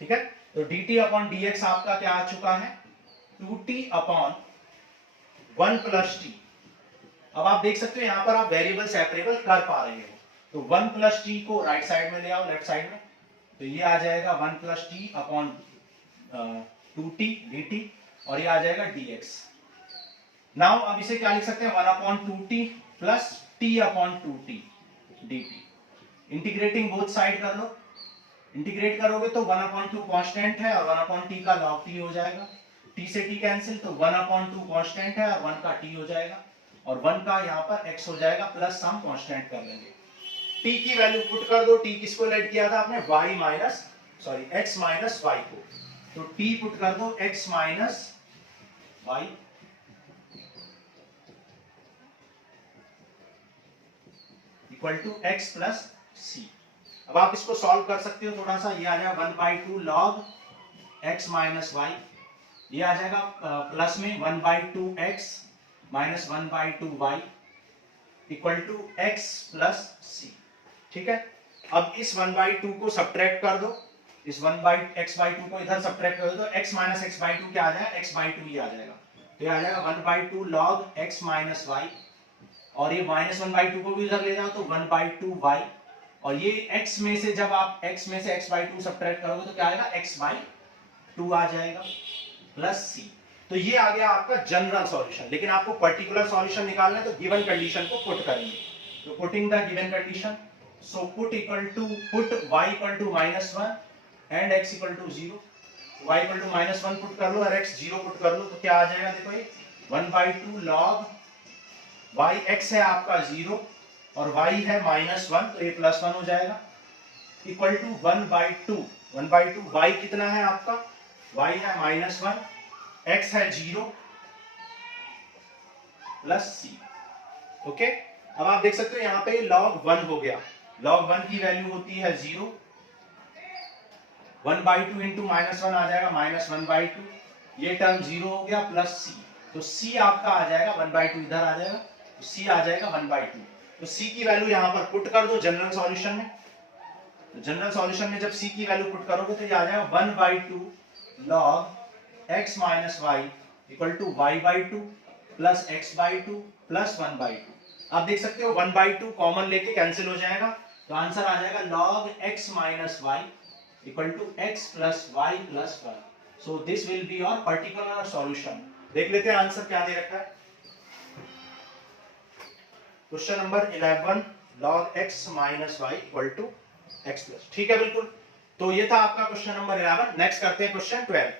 ठीक है। तो dt अपॉन dx आपका क्या आ चुका है, 2t अपॉन 1 प्लस t। अब आप देख सकते हो यहाँ पर आप वेरिएबल सेपरेबल कर पा रहे हो, तो 1 प्लस t को राइट साइड में ले आओ, लेफ्ट साइड में, तो ये आ जाएगा 1 plus t upon 2t dt, और ये आ जाएगा dx। नाउ अब इसे क्या लिख सकते हैं, 1 upon 2t plus t upon 2t dt। Integrating both side कर लो, इंटीग्रेट करोगे तो 1 अपॉन 2 कांस्टेंट है और 1 अपॉन t का log t हो जाएगा, t से t कैंसिल, तो 1 अपॉन 2 कांस्टेंट है और 1 का t हो जाएगा, और 1 का यहाँ पर x हो जाएगा प्लस सम कांस्टेंट कर लेंगे। t की वैल्यू पुट कर दो, t किसको लेट किया था आपने, x माइनस y को, तो t पुट कर दो x minus y equal to x plus c. अब आप इसको सॉल्व कर सकते हो थोड़ा सा, ये आ जाएगा 1/2 log x माइनस वाई, ये आ जाएगा प्लस में 1/2 x minus 1/2 y equal to x plus c, ठीक है। अब इस 1/2 को सब्ट्रैक्ट कर दो, इस 1/x/2 को इधर सब्ट्रैक्ट कर दो, तो x माइनस x/2 क्या आ जाएगा, x/2 ही आ जाएगा, तो ये आ जाएगा 1/2 log x माइनस वाई, और ये माइनस 1/2 को भी इधर ले जाओ तो 1/2 y, और ये x में से जब आप x में से x/2 सब्ट्रैक्ट करोगे तो क्या आएगा, x/2 आ जाएगा प्लस c। तो ये आ गया आपका जनरल सॉल्यूशन, लेकिन आपको पर्टिकुलर सॉल्यूशन निकालना है तो गिवन कंडीशन को पुट करेंगे। तो putting the given condition, so put y equal to -1 and x equal to 0, y equal to -1 put कर लो और x 0 पुट कर लो, तो क्या आ जाएगा, देखो ये 1/2 log y, x है आपका 0 और y है -1, तो ये +1 हो जाएगा, इक्वल टू 1/2 y कितना है आपका, y है -1, x है 0 प्लस c, ओके। अब आप देख सकते हो यहाँ पे log 1 हो गया, log 1 की वैल्यू होती है 0, 1/2 इंटू -1 आ जाएगा -1/2, ये टर्म 0 हो गया प्लस c, तो c आपका आ जाएगा 1/2 इधर आ जाएगा, तो c आ जाएगा 1/2। तो c की वैल्यू यहाँ पर पुट कर दो जनरल सॉल्यूशन में, तो जनरल सॉल्यूशन में जब c की वैल्यू पुट करोगे तो ये आ जाएगा 1/2 log x minus y equal to y/2 plus x/2 plus 1/2। आप देख सकते हो 1/2 कॉमन लेके कैंसिल हो जाएगा, तो आंसर आ जाएगा log x minus y equal to x plus y plus 1। So this will be your particular solution देख लेते हैं आंसर क्या दे रखा है। Question number 11 log x minus y equal to x plus, ठीक है बिल्कुल। तो ये था आपका क्वेश्चन नंबर 11। नेक्स्ट करते हैं क्वेश्चन 12।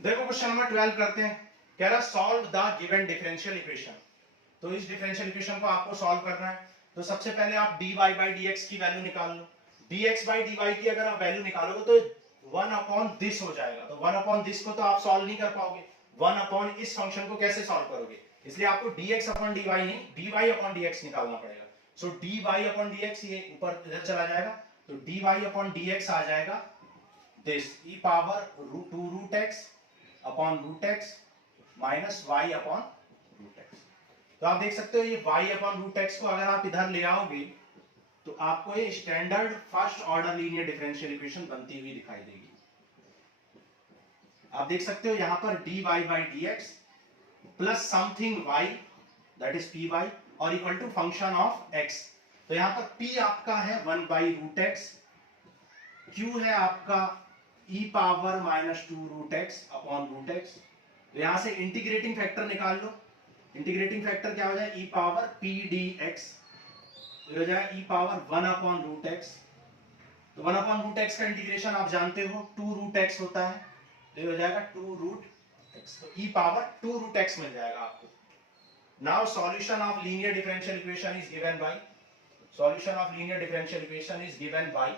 देखो क्वेश्चन नंबर 12 करते हैं। कह रहा solve the given differential equation. तो इस डिफरेंशियल इक्वेशन को आपको सॉल्व करना है। तो सबसे पहले आप dy बाई dx की वैल्यू निकाल लो। dx बाई dy की अगर आप वैल्यू निकालोगे तो 1 अपॉन दिस हो जाएगा। तो 1 अपॉन दिस को तो आप सॉल्व नहीं कर पाओगे। 1 अपॉन इस फंक्शन को कैसे सॉल्व करोगे? इसलिए आपको dx अपॉन dy नहीं, dy अपॉन dx निकालना पड़ेगा। सो dy अपॉन dx ये ऊपर इधर चला जाएगा, तो dy अपॉन dx आ जाएगा this e power to root x upon root x minus y upon root x। तो आप देख सकते हो ये y अपॉन रूट x को अगर आप इधर ले आओगे तो आपको ये standard first order linear differential equation बनती हुई दिखाई देगी। आप देख सकते हो यहां पर dy by dx plus something y that is py और equal to function of x। तो यहां पर p आपका है 1 बाई रूट x, q है आपका e power minus two root x upon root x। तो यहां से इंटीग्रेटिंग फैक्टर निकाल लो। इंटीग्रेटिंग फैक्टर क्या हो जाए? e पावर p dx हो जाएगा e power 1 upon root x। तो 1 अपॉन रूट x का इंटीग्रेशन आप जानते हो 2 रूट x होता है, तो ये हो जाएगा 2 रूट x। तो e पावर 2 रूट x मिल जाएगा आपको। Now solution of linear differential equation is given by, solution of linear differential equation is given by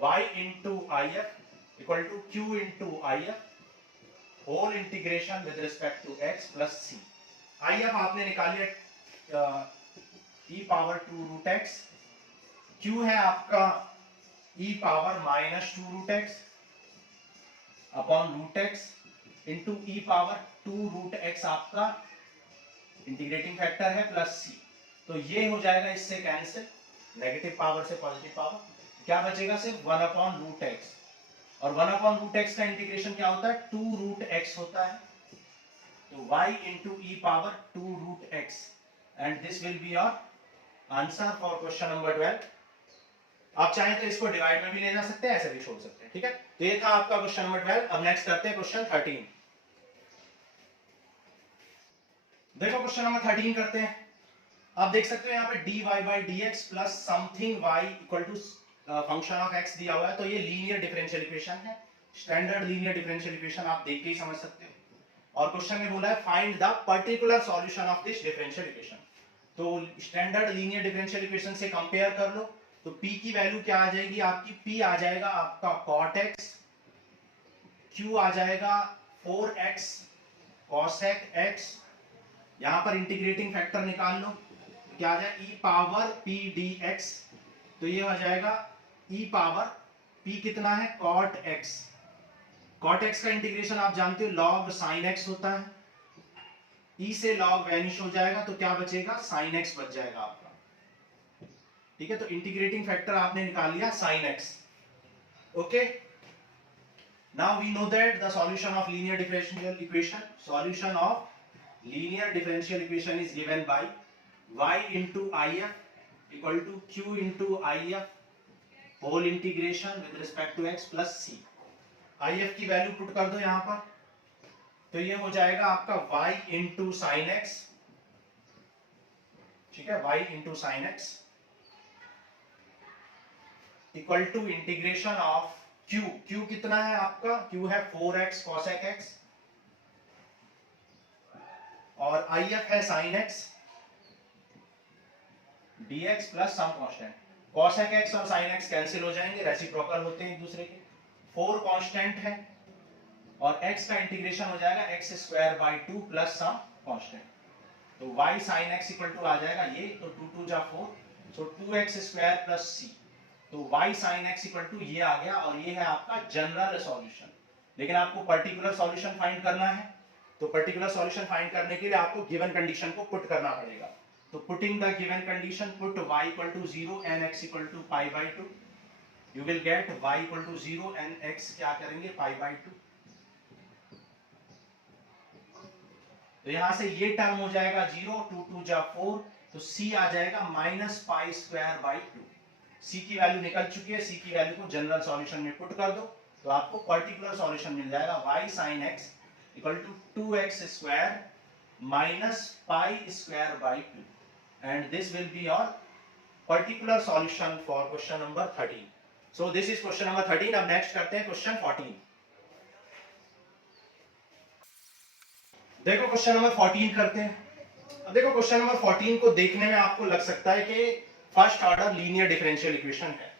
y into if equal to q into if whole integration with respect to x plus c। if आपने निकाल लिया e power 2 root x, q है आपका e power minus two root x upon root x into e power 2 root x आपका integrating factor है plus c। तो ये हो जाएगा इससे कैंसिल, नेगेटिव पावर से पॉजिटिव पावर, क्या बचेगा? सिर्फ 1 अपॉन रूट x। और 1 अपॉन रूट x का इंटीग्रेशन क्या होता है? 2 रूट x होता है। तो y into e power 2 root x and this will be your answer for question number 12। आप चाहें तो इसको डिवाइड में भी ले जा सकते हैं, ऐसे भी छोड़ सकते हैं, ठीक है। तो ये था आपका क्वेश्चन नंबर 12। अब नेक्स्ट करते हैं क्वेश्चन 13। देखो क्वेश्चन नंबर 13 करते हैं। आप देख सकते हो यहाँ पे dy by dx plus something y equal to function of x दिया हुआ है। तो ये लीनियर डिफरेंशियल इक्वेशन है, स्टैंडर्ड लीनियर डिफरेंशियल इक्वेशन आप देख के ही समझ सकते हो। और क्वेश्चन में बोला है find the particular solution of this differential equation. तो स्टैंडर्ड लीनियर डिफरेंशियल इक्वेशन से कंपेयर कर लो। तो p की वैल्यू क्या आ जाएगी आपकी? p आ जाएगा आपका cot x, q आ जाएगा 4x cosec x। यहां पर इंटीग्रेटिंग फैक्टर निकाल लो, क्या आ जाए? e power p dx। तो ये हो जाएगा e पावर p कितना है? cot x। cot x का इंटीग्रेशन आप जानते हो log sin x होता है। e से log वैनिश हो जाएगा, तो क्या बचेगा? sin x बच जाएगा आपका, ठीक है। तो इंटीग्रेटिंग फैक्टर आपने निकाल लिया sin x। Okay, now we know that the solution of linear differential equation, solution of linear differential equation is given by y into if equal to q into if whole integration with respect to x plus c। if की value put कर दो यहां पर, तो ये हो जाएगा आपका y into sin x, ठीक है, y into sin x equal to integration of q कितना है आपका? q है 4x cosec x और if है sin x dx plus some constant. cosec x और sin x कैंसिल हो जाएंगे, रेसिप्रोकल होते हैं एक दूसरे के। 4 कांस्टेंट है और x का इंटीग्रेशन हो जाएगा x square by 2 plus some constant. तो y sin x equal to आ जाएगा ये, तो 2 2 जा 4, so 2x square plus c। तो y sin x equal to ये आ गया और ये है आपका जनरल सॉल्यूशन। लेकिन आपको पर्टिकुलर सॉल्यूशन फाइंड करना है, तो पर्टिकुलर सॉल्यूशन फाइंड करने के लिए आपको गिवन कंडीशन को पुट करना पड़ेगा। तो putting the given condition, put y equal to 0 and x equal to pi by 2, you will get y equal to 0 and x क्या करेंगे? Pi by 2। तो यहां से ये टर्म हो जाएगा 0, 2 2 जा 4, तो c आ जाएगा minus pi square by 2। c की वैल्यू निकल चुकी है, c की वैल्यू को जनरल सॉल्यूशन में पुट कर दो। तो आपको पर्टिकुलर सॉल्यूशन मिल जाएगा y sin x equal to 2x square minus pi square by 2 and this will be your particular solution for question number 13. So this is question number 13. अब next करते हैं question 14. देखो question number 14 करते हैं। अब देखो question number 14 को देखने में आपको लग सकता है कि first order linear differential equation है,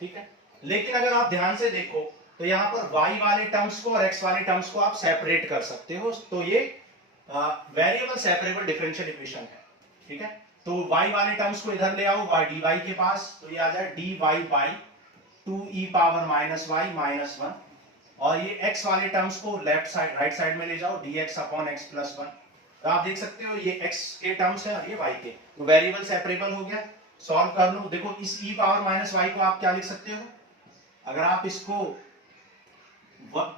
ठीक है, लेकिन अगर आप ध्यान से देखो तो यहाँ पर y वाले टर्म्स को और x वाले टर्म्स को आप सेपरेट कर सकते हो, तो ये वेरिएबल सेपरेबल डिफरेंशियल इक्वेशन है, ठीक है। तो y वाले टर्म्स को इधर ले आओ dy के पास, तो ये आ जाए dy by 2e power minus y minus 1, और ये x वाले टर्म्स को लेफ्ट साइड राइट साइड में ले जाओ dx अपॉन x प्लस 1। तो आप देख सकते हो ये x के टर्म्स है और ये y के, तो वेरिएबल सेपरेबल हो गया। सॉल्व कर लो। देखो इस e पावर माइनस y को आप क्या लिख सकते हो, अगर आप इसको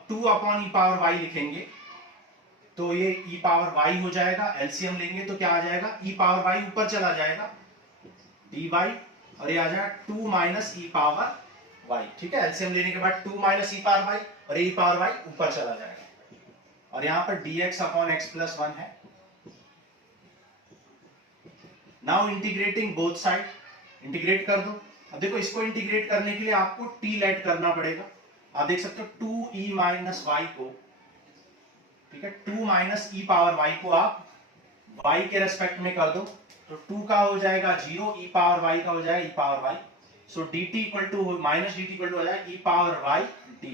2 अपॉन e पावर y लिखेंगे तो ये e पावर y हो जाएगा, एलसीएम लेंगे तो क्या आ जाएगा, e पावर y ऊपर चला जाएगा dy, और ये आ जाएगा 2 माइनस e पावर y, ठीक है। एलसीएम लेने के बाद 2 माइनस e पावर y और e पावर y ऊपर चला जाएगा, और यहाँ पर dx अपॉन x प्लस 1 है। Now integrating both side, integrate कर दो। अब देखो इसको इंटीग्रेट करने के लिए आपको t लेट करना पड़ेगा। आप देख सकते हो 2e माइनस y को, ठीक है, 2 माइनस e पावर y को आप y के रेस्पेक्ट में कर दो, तो 2 का हो जाएगा 0, e पावर y का हो जाएगा e power y, so dt equal to minus dt equal to हो जाएगा e पावर y dy।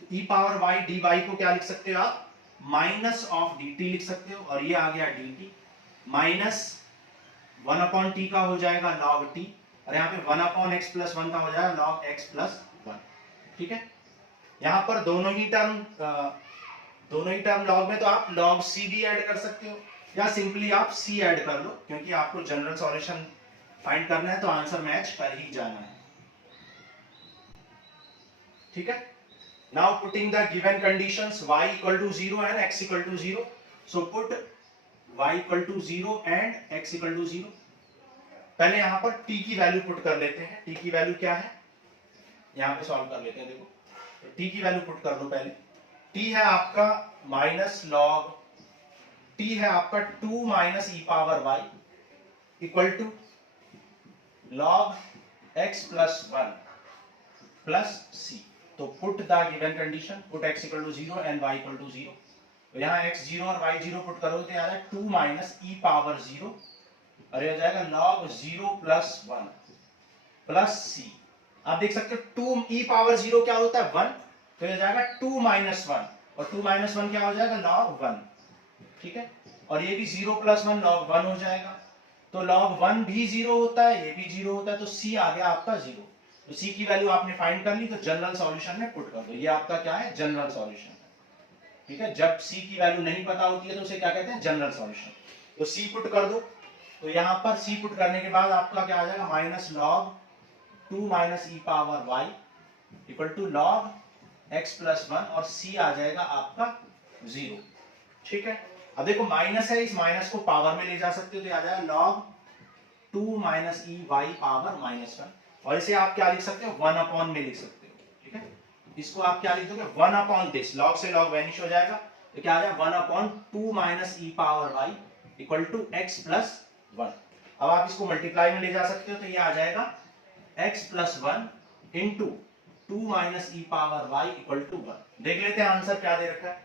तो e पावर y dy को क्या लिख सकते हो आप, माइनस ऑफ dt लिख सकते हो, और ये आ गया dt माइनस 1 अपॉन t का हो जाएगा log t, और यहाँ पे 1 अपॉन x प्लस 1 का हो जाएगा log x प्लस 1, ठीक है। यहाँ पर दोनों ही टर्म लॉग में, तो आप log c भी ऐड कर सकते हो या सिंपली आप c ऐड कर लो, क्योंकि आपको जनरल सॉल्यूशन फाइंड करना है तो आंसर मैच कर ही जाना है, ठीक है। Now putting the given conditions y equal to 0 and x equal to 0, so put y equal to 0 and x equal to 0। पहले यहाँ पर t की वैल्यू पुट कर लेते हैं। t की वैल्यू क्या है, यहाँ पे सॉल्व कर लेते हैं। देखो तो t की वैल्यू पुट कर दो पहले। t है आपका माइनस लॉग, t है आपका 2 minus e power y equal to log x plus 1 plus c। तो put the given condition, put x equal to 0 and y equal to 0। तो यहाँ x 0 और y 0 पुट करोगे तो यहाँ 2 माइनस e पावर 0, और ये हो जाएगा log 0 प्लस 1 प्लस c। आप देख सकते हो 2 e पावर 0 क्या होता है 1, तो ये जाएगा 2 माइनस 1, और 2 माइनस 1 क्या हो जाएगा log 1, ठीक है। और ये भी 0 प्लस 1 log 1 हो जाएगा, तो log 1 भी 0 होता है, ये भी 0 होता है, तो c आ गया आपका 0। तो c की वैल्यू आपने फाइंड कर ली, तो जनरल सॉल्यूशन में पुट कर दो। ये आपका क्या है, जनरल सॉल्यूशन, ठीक है। जब c की वैल्यू नहीं पता होती है तो उसे क्या कहते हैं, जनरल सॉल्यूशन। तो c पुट कर दो। तो यहाँ पर c पुट करने के बाद आपका क्या आ जाएगा, minus log 2 minus e power y equal to log x plus 1, और c आ जाएगा आपका 0, ठीक है। अब देखो माइनस है, इस माइनस को पावर में ले जा सकते हो, तो आ जाएगा log 2 minus e y power minus 1, और इसे आप क्या लिख सकते हो, 1 अपॉन में लिख सकते हो, ठीक है। इसको आप क्या लिख दोगे, 1 अपॉन दिस, log से log वैनिश हो जाएगा, तो क्या आ जाएगा 1 upon 2 minus e power y equal to x plus 1। अब आप इसको मल्टीप्लाई में ले जा सकते हो, तो ये आ जाएगा x plus 1 into 2 minus e power y equal to 1। देख लेते हैं आंसर क्या दे रखा है।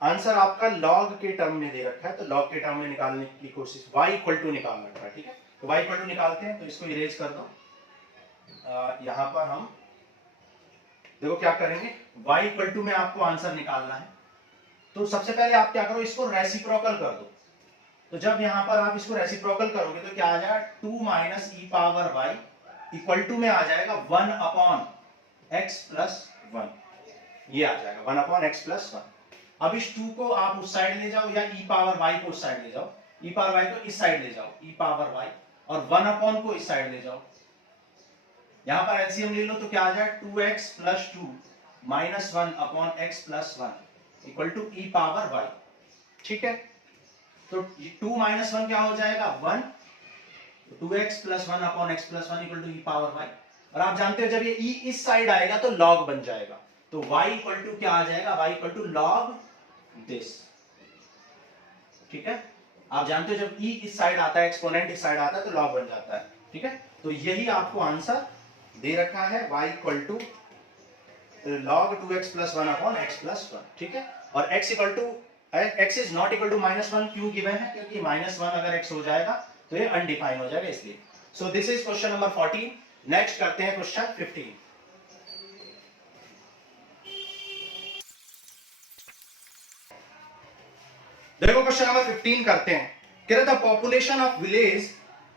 आंसर आपका log के टर्म में दे रखा है, तो log के टर्म में निकालने की कोशिश, y इक्वल टू निकाल रखा है, ठीक है। तो y इक्वल टू निकालते हैं, तो इसको इरेज कर दो। यहां पर हम देखो क्या करेंगे, y इक्वल टू में आपको आंसर निकालना है, तो सबसे पहले आप क्या करो, इसको रेसिप्रोकल कर दो। तो जब यहां पर आप इसको रेसिप्रोकल करोगे तो क्या आ जाएगा, 2 minus e power y equal to में आ जाएगा 1 अपॉन x प्लस 1, ये आ जाएगा 1 अपॉन x प्लस 1। अब इस 2 को आप उस साइड ले जाओ, या e पावर y को उस साइड ले जाओ, e पावर y को इस साइड ले जाओ, e पावर y, और 1 अपॉन को इस साइड ले जाओ। यहां पर एलसीएम ले लो तो क्या आ जाएगा, 2x plus 2 minus 1 upon x plus 1 equal to e power y, ठीक है, तो 2 माइनस 1 क्या हो जाएगा 1, 2x plus 1 upon x plus 1 equal to e power y। और आप जानते हो जब ये e इस साइड आएगा तो log बन जाएगा, तो y इक्वल टू क्या आ जाएगा, y equal to log this. ठीक है, आप जानते हो जब e इस साइड आता है, एक्सपोनेंट इस साइड आता है तो log बन जाता है। ठीक है, तो यही आपको आंसर दे रखा है, y equal to log 2x plus 1 upon x plus 1। ठीक है, और x equal to x is not equal to -1 क्यों गिवन है, क्योंकि -1 अगर x हो जाएगा तो ये अनडिफाइन हो जाएगा इसलिए। So this is question number 14। Next करते हैं क्वेश्चन 15। देखो क्वेश्चन नंबर 15 करते हैं। कह रहा था population of village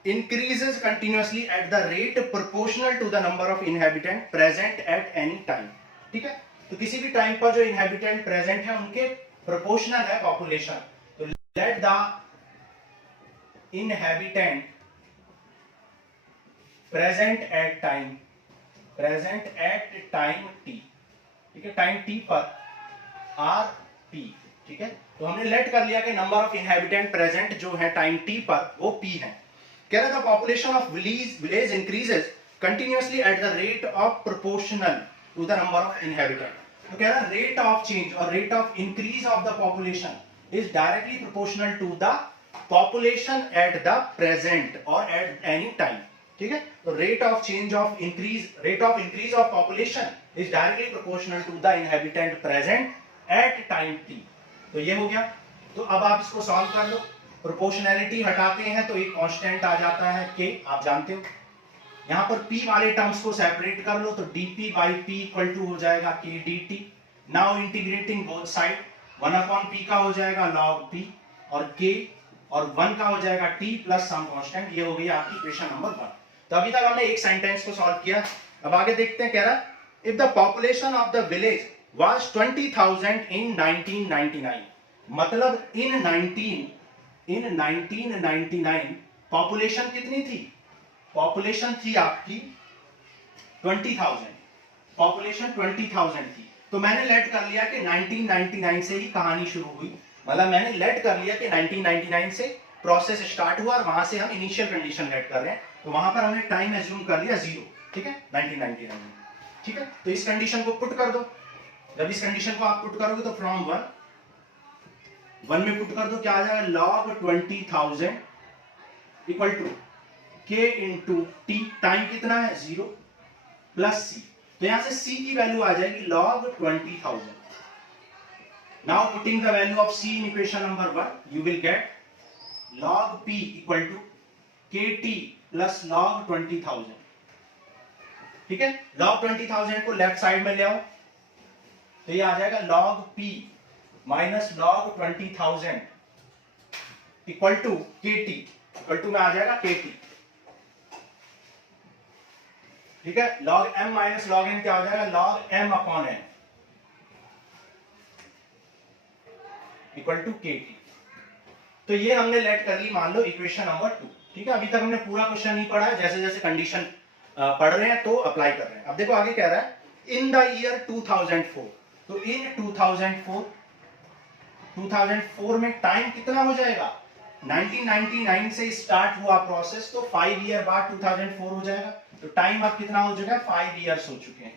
increases continuously at the rate proportional to the number of inhabitant present at any time। ठीक है, तो किसी भी टाइम पर जो inhabitant present है उनके proportional है population। तो let the inhabitant present at time t, ठीक है, टाइम t पर आर p। ठीक है, तो हमने लेट कर लिया कि नंबर ऑफ इनहेबिटेंट प्रेजेंट जो है टाइम t पर वो p है। कह रहा था population of village increases continuously at the rate of proportional to the number of inhabitant. तो कह रहा रेट ऑफ चेंज और rate of increase of the population is directly proportional to the population at the present और at any time. ठीक है, तो rate of change of increase of population is directly proportional to the inhabitant present at time t। तो ये हो गया, तो अब आप इसको सॉल्व कर लो। प्रोपोर्शनैलिटी हटाते हैं तो एक कांस्टेंट आ जाता है k, आप जानते हो। यहां पर p वाले टर्म्स को सेपरेट कर लो तो dp by p equal to हो जाएगा k dt। Now integrating both side, 1 upon p का हो जाएगा log p और k और 1 का हो जाएगा t प्लस सम कांस्टेंट। ये हो गई आपकी इक्वेशन नंबर 1। तो अभी तक हमने एक सेंटेंस को सॉल्व किया। अब आगे देखते हैं, कह रहा if the population of the village was 20,000 इन 1999, मतलब इन 1999 पॉपुलेशन कितनी थी, पॉपुलेशन थी आपकी 20,000, पॉपुलेशन 20,000 थी। तो मैंने लेट कर लिया कि 1999 से ही कहानी शुरू हुई, मतलब मैंने लेट कर लिया कि 1999 से प्रोसेस स्टार्ट हुआ और वहां से हम इनिशियल कंडीशन लेट कर रहे हैं, तो वहां पर हमने टाइम एज्यूम कर लिया 0। ठीक है, 1999 में। ठीक है, तो इस कंडीशन को पुट कर दो। जब इस कंडीशन को आप पुट करोगे तो फ्रॉम 1 में पुट कर दो, क्या आ जाएगा log 20,000 equal to k into t, time कितना है 0 प्लस c। तो यहां से c की वैल्यू आ जाएगी log 20,000। Now putting the value of c in equation number 1 you will get log p equal to kt plus log 20,000। ठीक है, log 20,000 को लेफ्ट साइड में ले आओ तो ये आ जाएगा log p minus log 20,000 equal to kt, equal to में आ जाएगा kt। ठीक है, log m minus log n क्या हो जाएगा log m upon n equal to kt। तो ये हमने लेट कर ली मान लो इक्वेशन नंबर 2। ठीक है, अभी तक हमने पूरा क्वेश्चन नहीं पढ़ा है, जैसे जैसे कंडीशन पढ़ रहे हैं तो अप्लाई कर रहे हैं। अब देखो आगे कह रहा है इन द ईयर 2004, तो इन 2004 में टाइम कितना हो जाएगा, 1999 से स्टार्ट हुआ प्रोसेस तो 5 ईयर बाद 2004 हो जाएगा, तो टाइम अब कितना हो चुका है 5 इयर्स हो चुके हैं।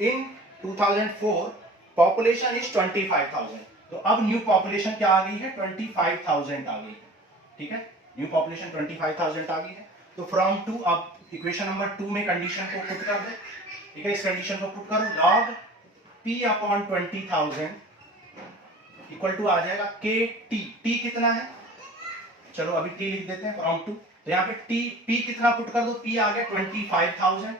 इन 2004 पॉपुलेशन इज 25,000, तो अब न्यू पॉपुलेशन क्या आ गई है 25,000 आ गई। ठीक है, न्यू पॉपुलेशन 25,000 आ गई है। तो फ्रॉम 2 अब इक्वेशन नंबर 2 में कंडीशन को पुट कर दे। ठीक है, इस कंडीशन को पुट करो log p upon 20,000 equal to आ जाएगा k t। t कितना है, चलो अभी t लिख देते हैं फ्रॉम 2। तो यहाँ पे t p कितना पुट कर दो, p आ गया 25,000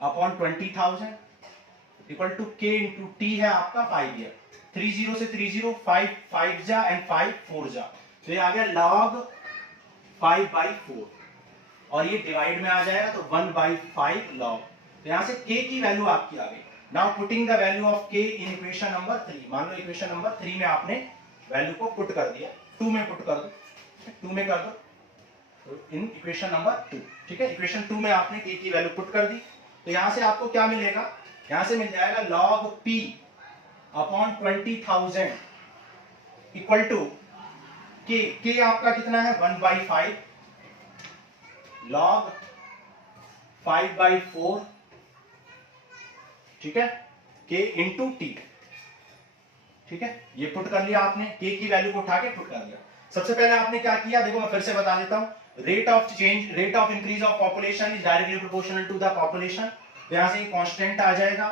upon 20,000 equal to k into t है आपका 5 ईयर। 30 से 30 5 जा एंड 5 4 जा, तो ये आ गया log 5/4 और ये डिवाइड में आ जाएगा तो 1/5 log। तो यहां से k की वैल्यू आपकी आ गई। Now putting the value of k in equation number 3, मान लो इक्वेशन नंबर 3 में आपने वैल्यू को पुट कर दिया, 2 में पुट कर दो, 2 में कर दो, तो इन इक्वेशन नंबर 2। ठीक है, इक्वेशन 2 में आपने k की वैल्यू पुट कर दी, तो यहां से आपको क्या मिलेगा, यहां से मिल जाएगा log p upon 20,000 equal to k आपका कितना है 1/5 log 5/4, ठीक है, के इंटू टी। ठीक है, ये पुट कर लिया आपने, के की वैल्यू को उठा के पुट कर दिया। सबसे पहले आपने क्या किया, देखो मैं फिर से बता देता हूं, rate of increase of population is directly proportional to the population. तो यहां से कांस्टेंट आ जाएगा,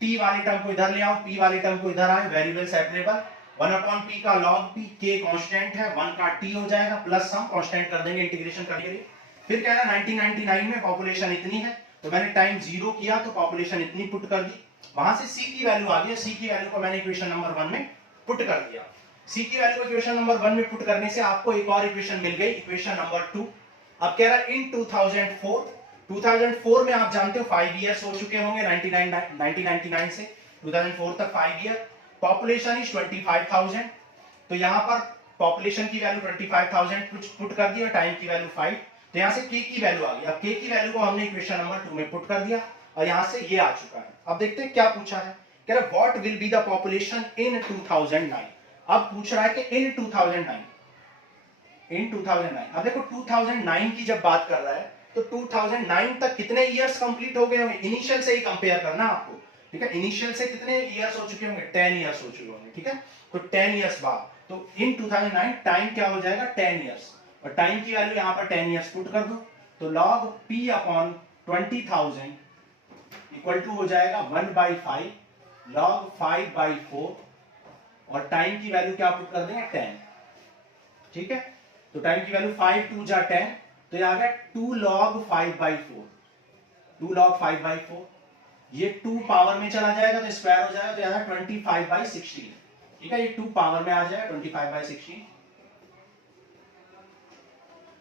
टी वाले टर्म को इधर ले आओ, पी वाले टर्म को इधर आए, वेरिएबल सेपरेबल, 1/p का log p, के कांस्टेंट है, 1 का t हो जाएगा, प्लस हम कांस्टेंट कर देंगे इंटीग्रेशन करने के लिए। फिर क्या है 1999 में पॉपुलेशन इतनी है, तो मैंने टाइम 0 किया तो पॉपुलेशन इतनी पुट कर दी, वहां से c की वैल्यू आ गई, c की वैल्यू को मैंने इक्वेशन नंबर 1 में पुट कर दिया। c की वैल्यू को इक्वेशन नंबर 1 में पुट करने से आपको एक और इक्वेशन मिल गई, इक्वेशन नंबर 2। अब कह रहा है इन 2004 में आप जानते हो 5 इयर्स हो चुके होंगे 1999 से 2004 तक 5 ईयर, पॉपुलेशन इज 25,000। तो यहां पर पॉपुलेशन की वैल्यू 25,000 पुट कर दिया, टाइम की वैल्यू 5, तो यहां से k की वैल्यू आ गई। अब k की वैल्यू को हमने इक्वेशन नंबर 2 में पुट कर दिया और यहां से ये आ चुका है। अब देखते हैं क्या पूछा है, कह रहा है what will be the population in 2009। अब पूछ रहा है कि इन 2009, अब देखो 2009 की जब बात कर रहा है तो 2009 तक कितने इयर्स कंप्लीट हो गए होंगे, इनिशियल से ही कंपेयर करना आपको, ठीक है, इनिशियल से कितने इयर्स हो चुके होंगे, 10 इयर्स हो चुके होंगे, ठीक है, तो 10 इयर्स बाद, तो इन 2009 टाइम क्या हो जाएगा 10 इयर्स, और टाइम की वैल्यू यहां पर 10 इयर्स पुट कर दो, तो log p upon 20,000 equal to हो जाएगा 1/5 log 5/4, और टाइम की वैल्यू क्या पुट कर देंगे 10, ठीक है, तो टाइम की वैल्यू 5 2 जा 10, तो ये आ गया 2 log 5/4, 2 log 5/4, ये 2 पावर में चला जाएगा तो स्क्वायर हो जाएगा, तो यहाँ 25/16, ठीक है, ये 2 पावर में आ जाएगा 25/16,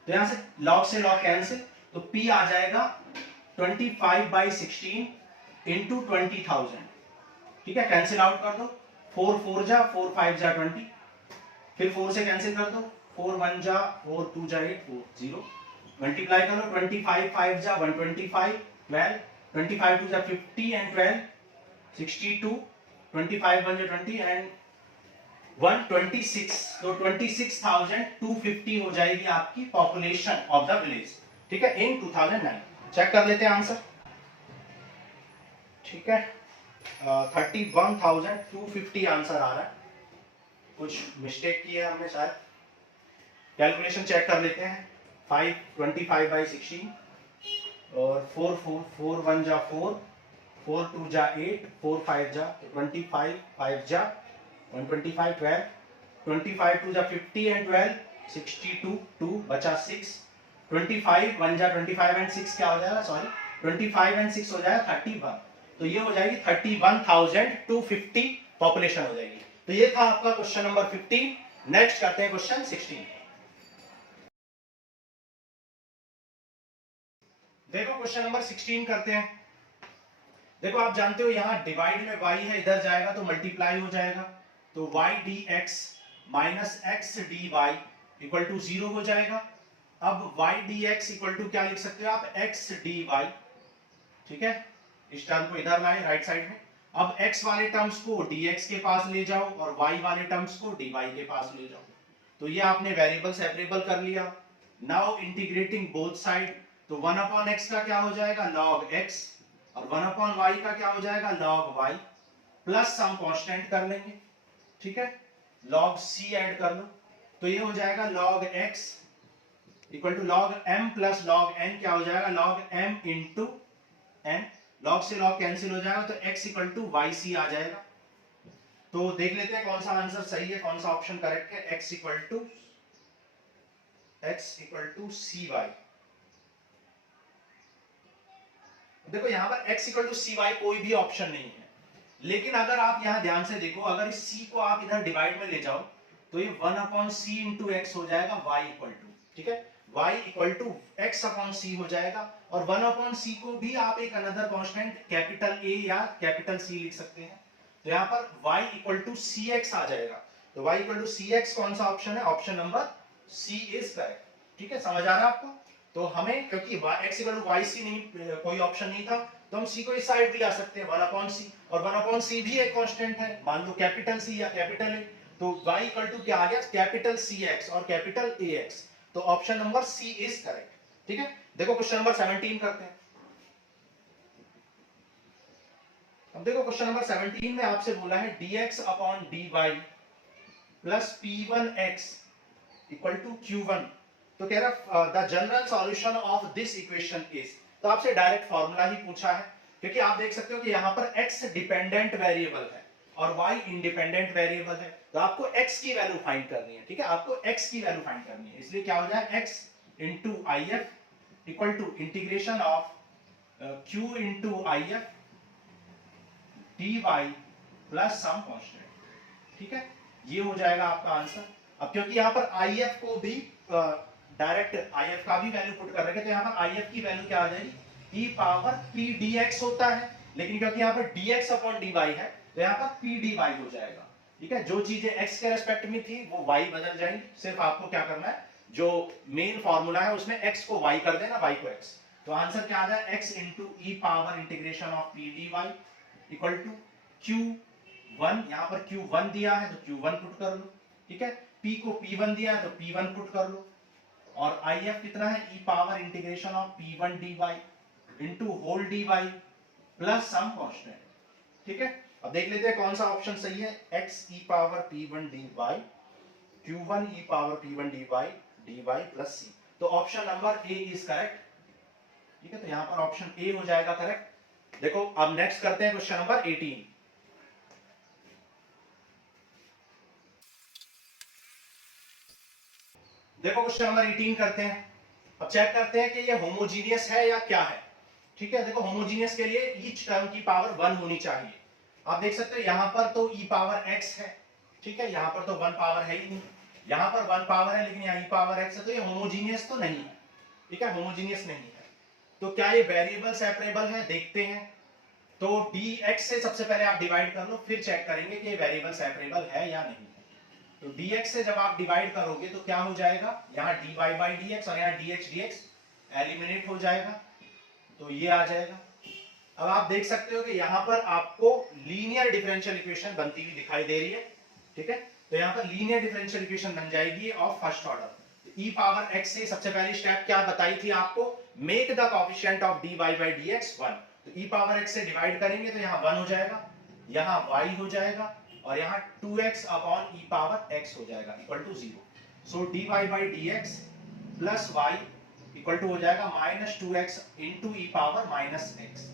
तो यहां से log कैंसिल, तो p आ जाएगा 25/16 इंटू 20,000, ठीक है, कैंसिल आउट कर दो, 4 4 जा 4 5 जा 20, फिर 4 से कैंसिल कर दो, 4 1 जा 4 2 जा 8 4 0, मल्टीप्लाई करो, 25 5 जा 125, 12 25 2 जा 50 एंड 12 62, 25 1 जा 20 एंड 126, तो 26,250 हो जाएगी आपकी पॉपुलेशन ऑफ द विलेज, ठीक है, इन 2009। चेक कर लेते हैं आंसर, ठीक है, 31,250 आंसर आ रहा है, कुछ मिस्टेक की है हमने शायद, कैलकुलेशन चेक कर लेते हैं, 25/16 और 4 4 4 1 जा 4 4 2 जा 8 4 5 जा 25 5 जा 125 12 25 2 जा 50 एंड 12 62 2 बचा 6, 25 1 जा 25 एंड 6 क्या हो जाएगा, सॉरी 25 एंड 6 हो जाएगा 31, तो ये हो जाएगी 31,250 पॉपुलेशन हो जाएगी। तो ये था आपका क्वेश्चन नंबर 15। नेक्स्ट करते हैं क्वेश्चन 16। देखो क्वेश्चन नंबर 16 करते हैं। देखो आप जानते हो यहां डिवाइड में y है, इधर जाएगा तो मल्टीप्लाई हो जाएगा, तो y dx minus x dy equal to 0 हो जाएगा। अब y dx इक्वल टू क्या लिख सकते हो आप, x dy, ठीक है, इस टर्म को इधर लाए राइट साइड में। अब x वाले टर्म्स को dx के पास ले जाओ और y वाले टर्म्स को dy के पास ले जाओ, तो ये आपने वेरिएबल सेपरेबल कर लिया। नाउ इंटीग्रेटिंग बोथ साइड, तो 1/x का क्या हो जाएगा log x और 1/y का क्या हो जाएगा log y, प्लस हम कांस्टेंट कर लेंगे, ठीक है, log c ऐड कर लो, तो ये हो जाएगा log x equal to log m plus log n, क्या हो जाएगा log m into n, log से log कैंसिल हो जाएगा, तो x इक्वल टू yc आ जाएगा। तो देख लेते हैं कौन सा आंसर सही है, कौन सा ऑप्शन करेक्ट है, x इक्वल टू cy। देखो यहां पर x इक्वल टू cy कोई भी ऑप्शन नहीं है, लेकिन अगर आप यहां ध्यान से देखो, अगर इस c को आप इधर डिवाइड में ले जाओ तो ये 1/c इंटू x हो जाएगा y इक्वल टू, ठीक है, y इक्वल टू x/c हो जाएगा, और 1/c को भी आप एक अनदर कांस्टेंट कैपिटल A या कैपिटल C लिख सकते हैं, तो यहाँ पर y इक्वल टू cx आ जाएगा, तो y इक्वल टू cx कौन सा ऑप्शन है, option number C is correct, ठीक है, समझ आ रहा है आपको। तो हमें क्योंकि x इक्वल टू yc नहीं, कोई ऑप्शन नहीं था, तो हम c को इस साइड भी ला सकते हैं 1/c, और 1/c भी एक कांस्टेंट है, मान लो कैपिटल C या कैपिटल A, तो y इक्वल टू क्या आ गया, कैपिटल CX और कैपिटल AX। तो option number C is correct. ठीक है, देखो क्वेश्चन नंबर 17 करते हैं। अब देखो क्वेश्चन नंबर 17 में आपसे बोला है dx upon dy plus p1x equal to q1। तो कह रहा the general solution of this equation is, तो आपसे डायरेक्ट फॉर्मूला ही पूछा है, क्योंकि आप देख सकते हो कि यहां पर x डिपेंडेंट वेरिएबल है और y इंडिपेंडेंट वेरिएबल है, तो आपको x की वैल्यू फाइंड करनी है। ठीक है, आपको x की वैल्यू फाइंड करनी है, इसलिए क्या हो जाए x into if equal to integration of q into if dy plus some constant. ठीक है, ये हो जाएगा आपका आंसर। अब क्योंकि यहाँ पर if को भी डायरेक्ट if का भी वैल्यू पुट कर रहे हैं, तो यहाँ पर if की वैल्यू क्या आ जाएगी, e पावर p dx होता है, लेकिन क्योंकि यहाँ पर dx अपॉन dy है तो यहाँ पर p dy हो जाएगा। ठीक है, जो चीजें x के रेस्पेक्ट में थी वो y बदल जाएंगी, सिर्फ आपको क्या करना है, जो मेन फॉर्मूला है उसमें x को y कर देना, y को x। तो आंसर क्या आ जाए, x into e power integration of p dy equal to q1, यहाँ पर q1 दिया है तो q1 पुट कर लो। ठीक है, p को p1 दिया है तो p1 पुट कर लो, और if कितना है, e power integration of p1 dy into whole dy plus some constant. ठीक है, अब देख लेते हैं कौन सा ऑप्शन सही है, x e power p1 dy q1 e power p1 dy plus c। तो option number A is correct. ठीक है, तो यहां पर ऑप्शन ए हो जाएगा करेक्ट। देखो अब नेक्स्ट करते हैं क्वेश्चन नंबर 18। देखो क्वेश्चन नंबर 18 करते हैं। अब चेक करते हैं कि ये होमोजीनियस है या क्या है। ठीक है, देखो होमोजीनियस के लिए ईच टर्म की पावर 1 होनी चाहिए। आप देख सकते हो यहां पर तो e पावर x है, ठीक है, यहां पर तो 1 पावर है ही नहीं, यहां पर 1 पावर है लेकिन यहां e पावर x है, तो ये होमोजीनियस तो नहीं है। ठीक है, होमोजीनियस नहीं है। तो क्या ये वेरिएबल सेपरेबल है, देखते हैं। तो dx से सबसे पहले आप डिवाइड कर लो, फिर चेक करेंगे कि ये वेरिएबल सेपरेबल है या नहीं। तो dx से जब आप डिवाइड करोगे तो क्या हो जाएगा, यहाँ dy बाई dx और यहाँ dx एलिमिनेट हो जाएगा, तो ये आ जाएगा। अब आप देख सकते हो कि यहाँ पर आपको लीनियर डिफरेंशियल इक्वेशन बनती हुई दिखाई दे रही है। ठीक है, तो यहाँ पर लीनियर डिफरेंशियल इक्वेशन बन जाएगी of first order. e power x से सबसे पहली स्टेप क्या बताई थी आपको, make the coefficient of dy by dx 1। तो e पावर x से डिवाइड करेंगे तो यहाँ 1 हो जाएगा, यहाँ y हो जाएगा, और यहाँ 2x upon e power x हो जाएगा equal to 0। So dy by dx plus y equal to हो जाएगा minus 2x into e power minus x।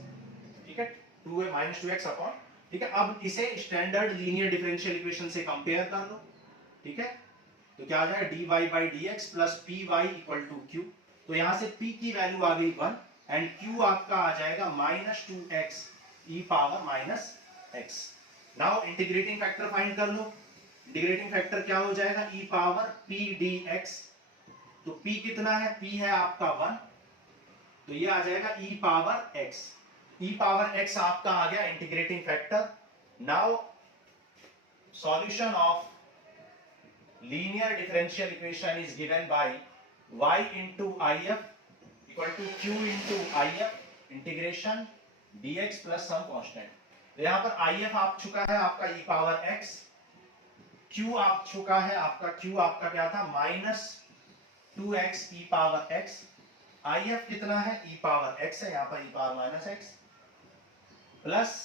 ठीक है, 2 माइनस 2x अपॉन। ठीक है, अब इसे स्टैंडर्ड लीनियर डिफरेंशियल इक्वेशन से कंपेयर कर लो। ठीक है, तो क्या आ जाएगा, dy by dx plus py equal to q। तो यहां से p की वैल्यू आ गई 1 एंड q आपका आ जाएगा minus 2x e power minus x। Now integrating factor find कर लो। इंटीग्रेटिंग फैक्टर क्या हो जाएगा, e पावर p dx। तो p कितना है, p है आपका 1, तो ये आ जाएगा e power x। e power x आपका आ गया integrating factor. Now solution of linear differential equation is given by y into if equal to q into if integration dx plus some constant. तो यहां पर if आप चुका है आपका e पावर x, q आप चुका है आपका, q आपका क्या था, minus 2x e power x। if कितना है, e पावर x है, यहां पर e power minus x plus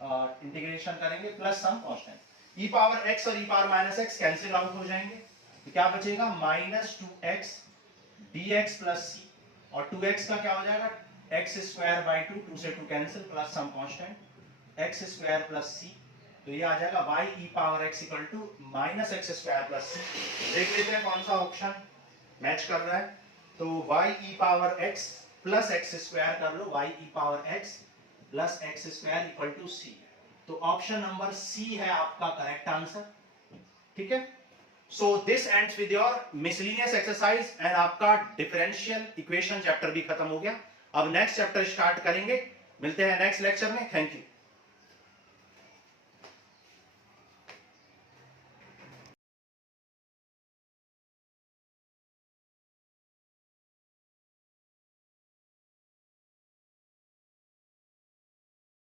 integration करेंगे plus some constant. e power x और e power minus x cancel out हो जाएंगे, तो क्या बचेगा, minus 2x dx plus c, और 2x का क्या हो जाएगा, x स्क्वायर बाई 2, 2 से 2 cancel plus some constant x square plus c। तो ये आ जाएगा y e power x equal to minus x square plus c। देख लेते हैं कौन सा ऑप्शन मैच कर रहा है। तो y e power x plus x square कर लो, y e power x plus x square equal to c। तो ऑप्शन नंबर c है आपका करेक्ट आंसर। ठीक है, so this ends with your miscellaneous exercise and आपका डिफरेंशियल इक्वेशन चैप्टर भी खत्म हो गया। अब नेक्स्ट चैप्टर स्टार्ट करेंगे, मिलते हैं नेक्स्ट लेक्चर में। Thank you.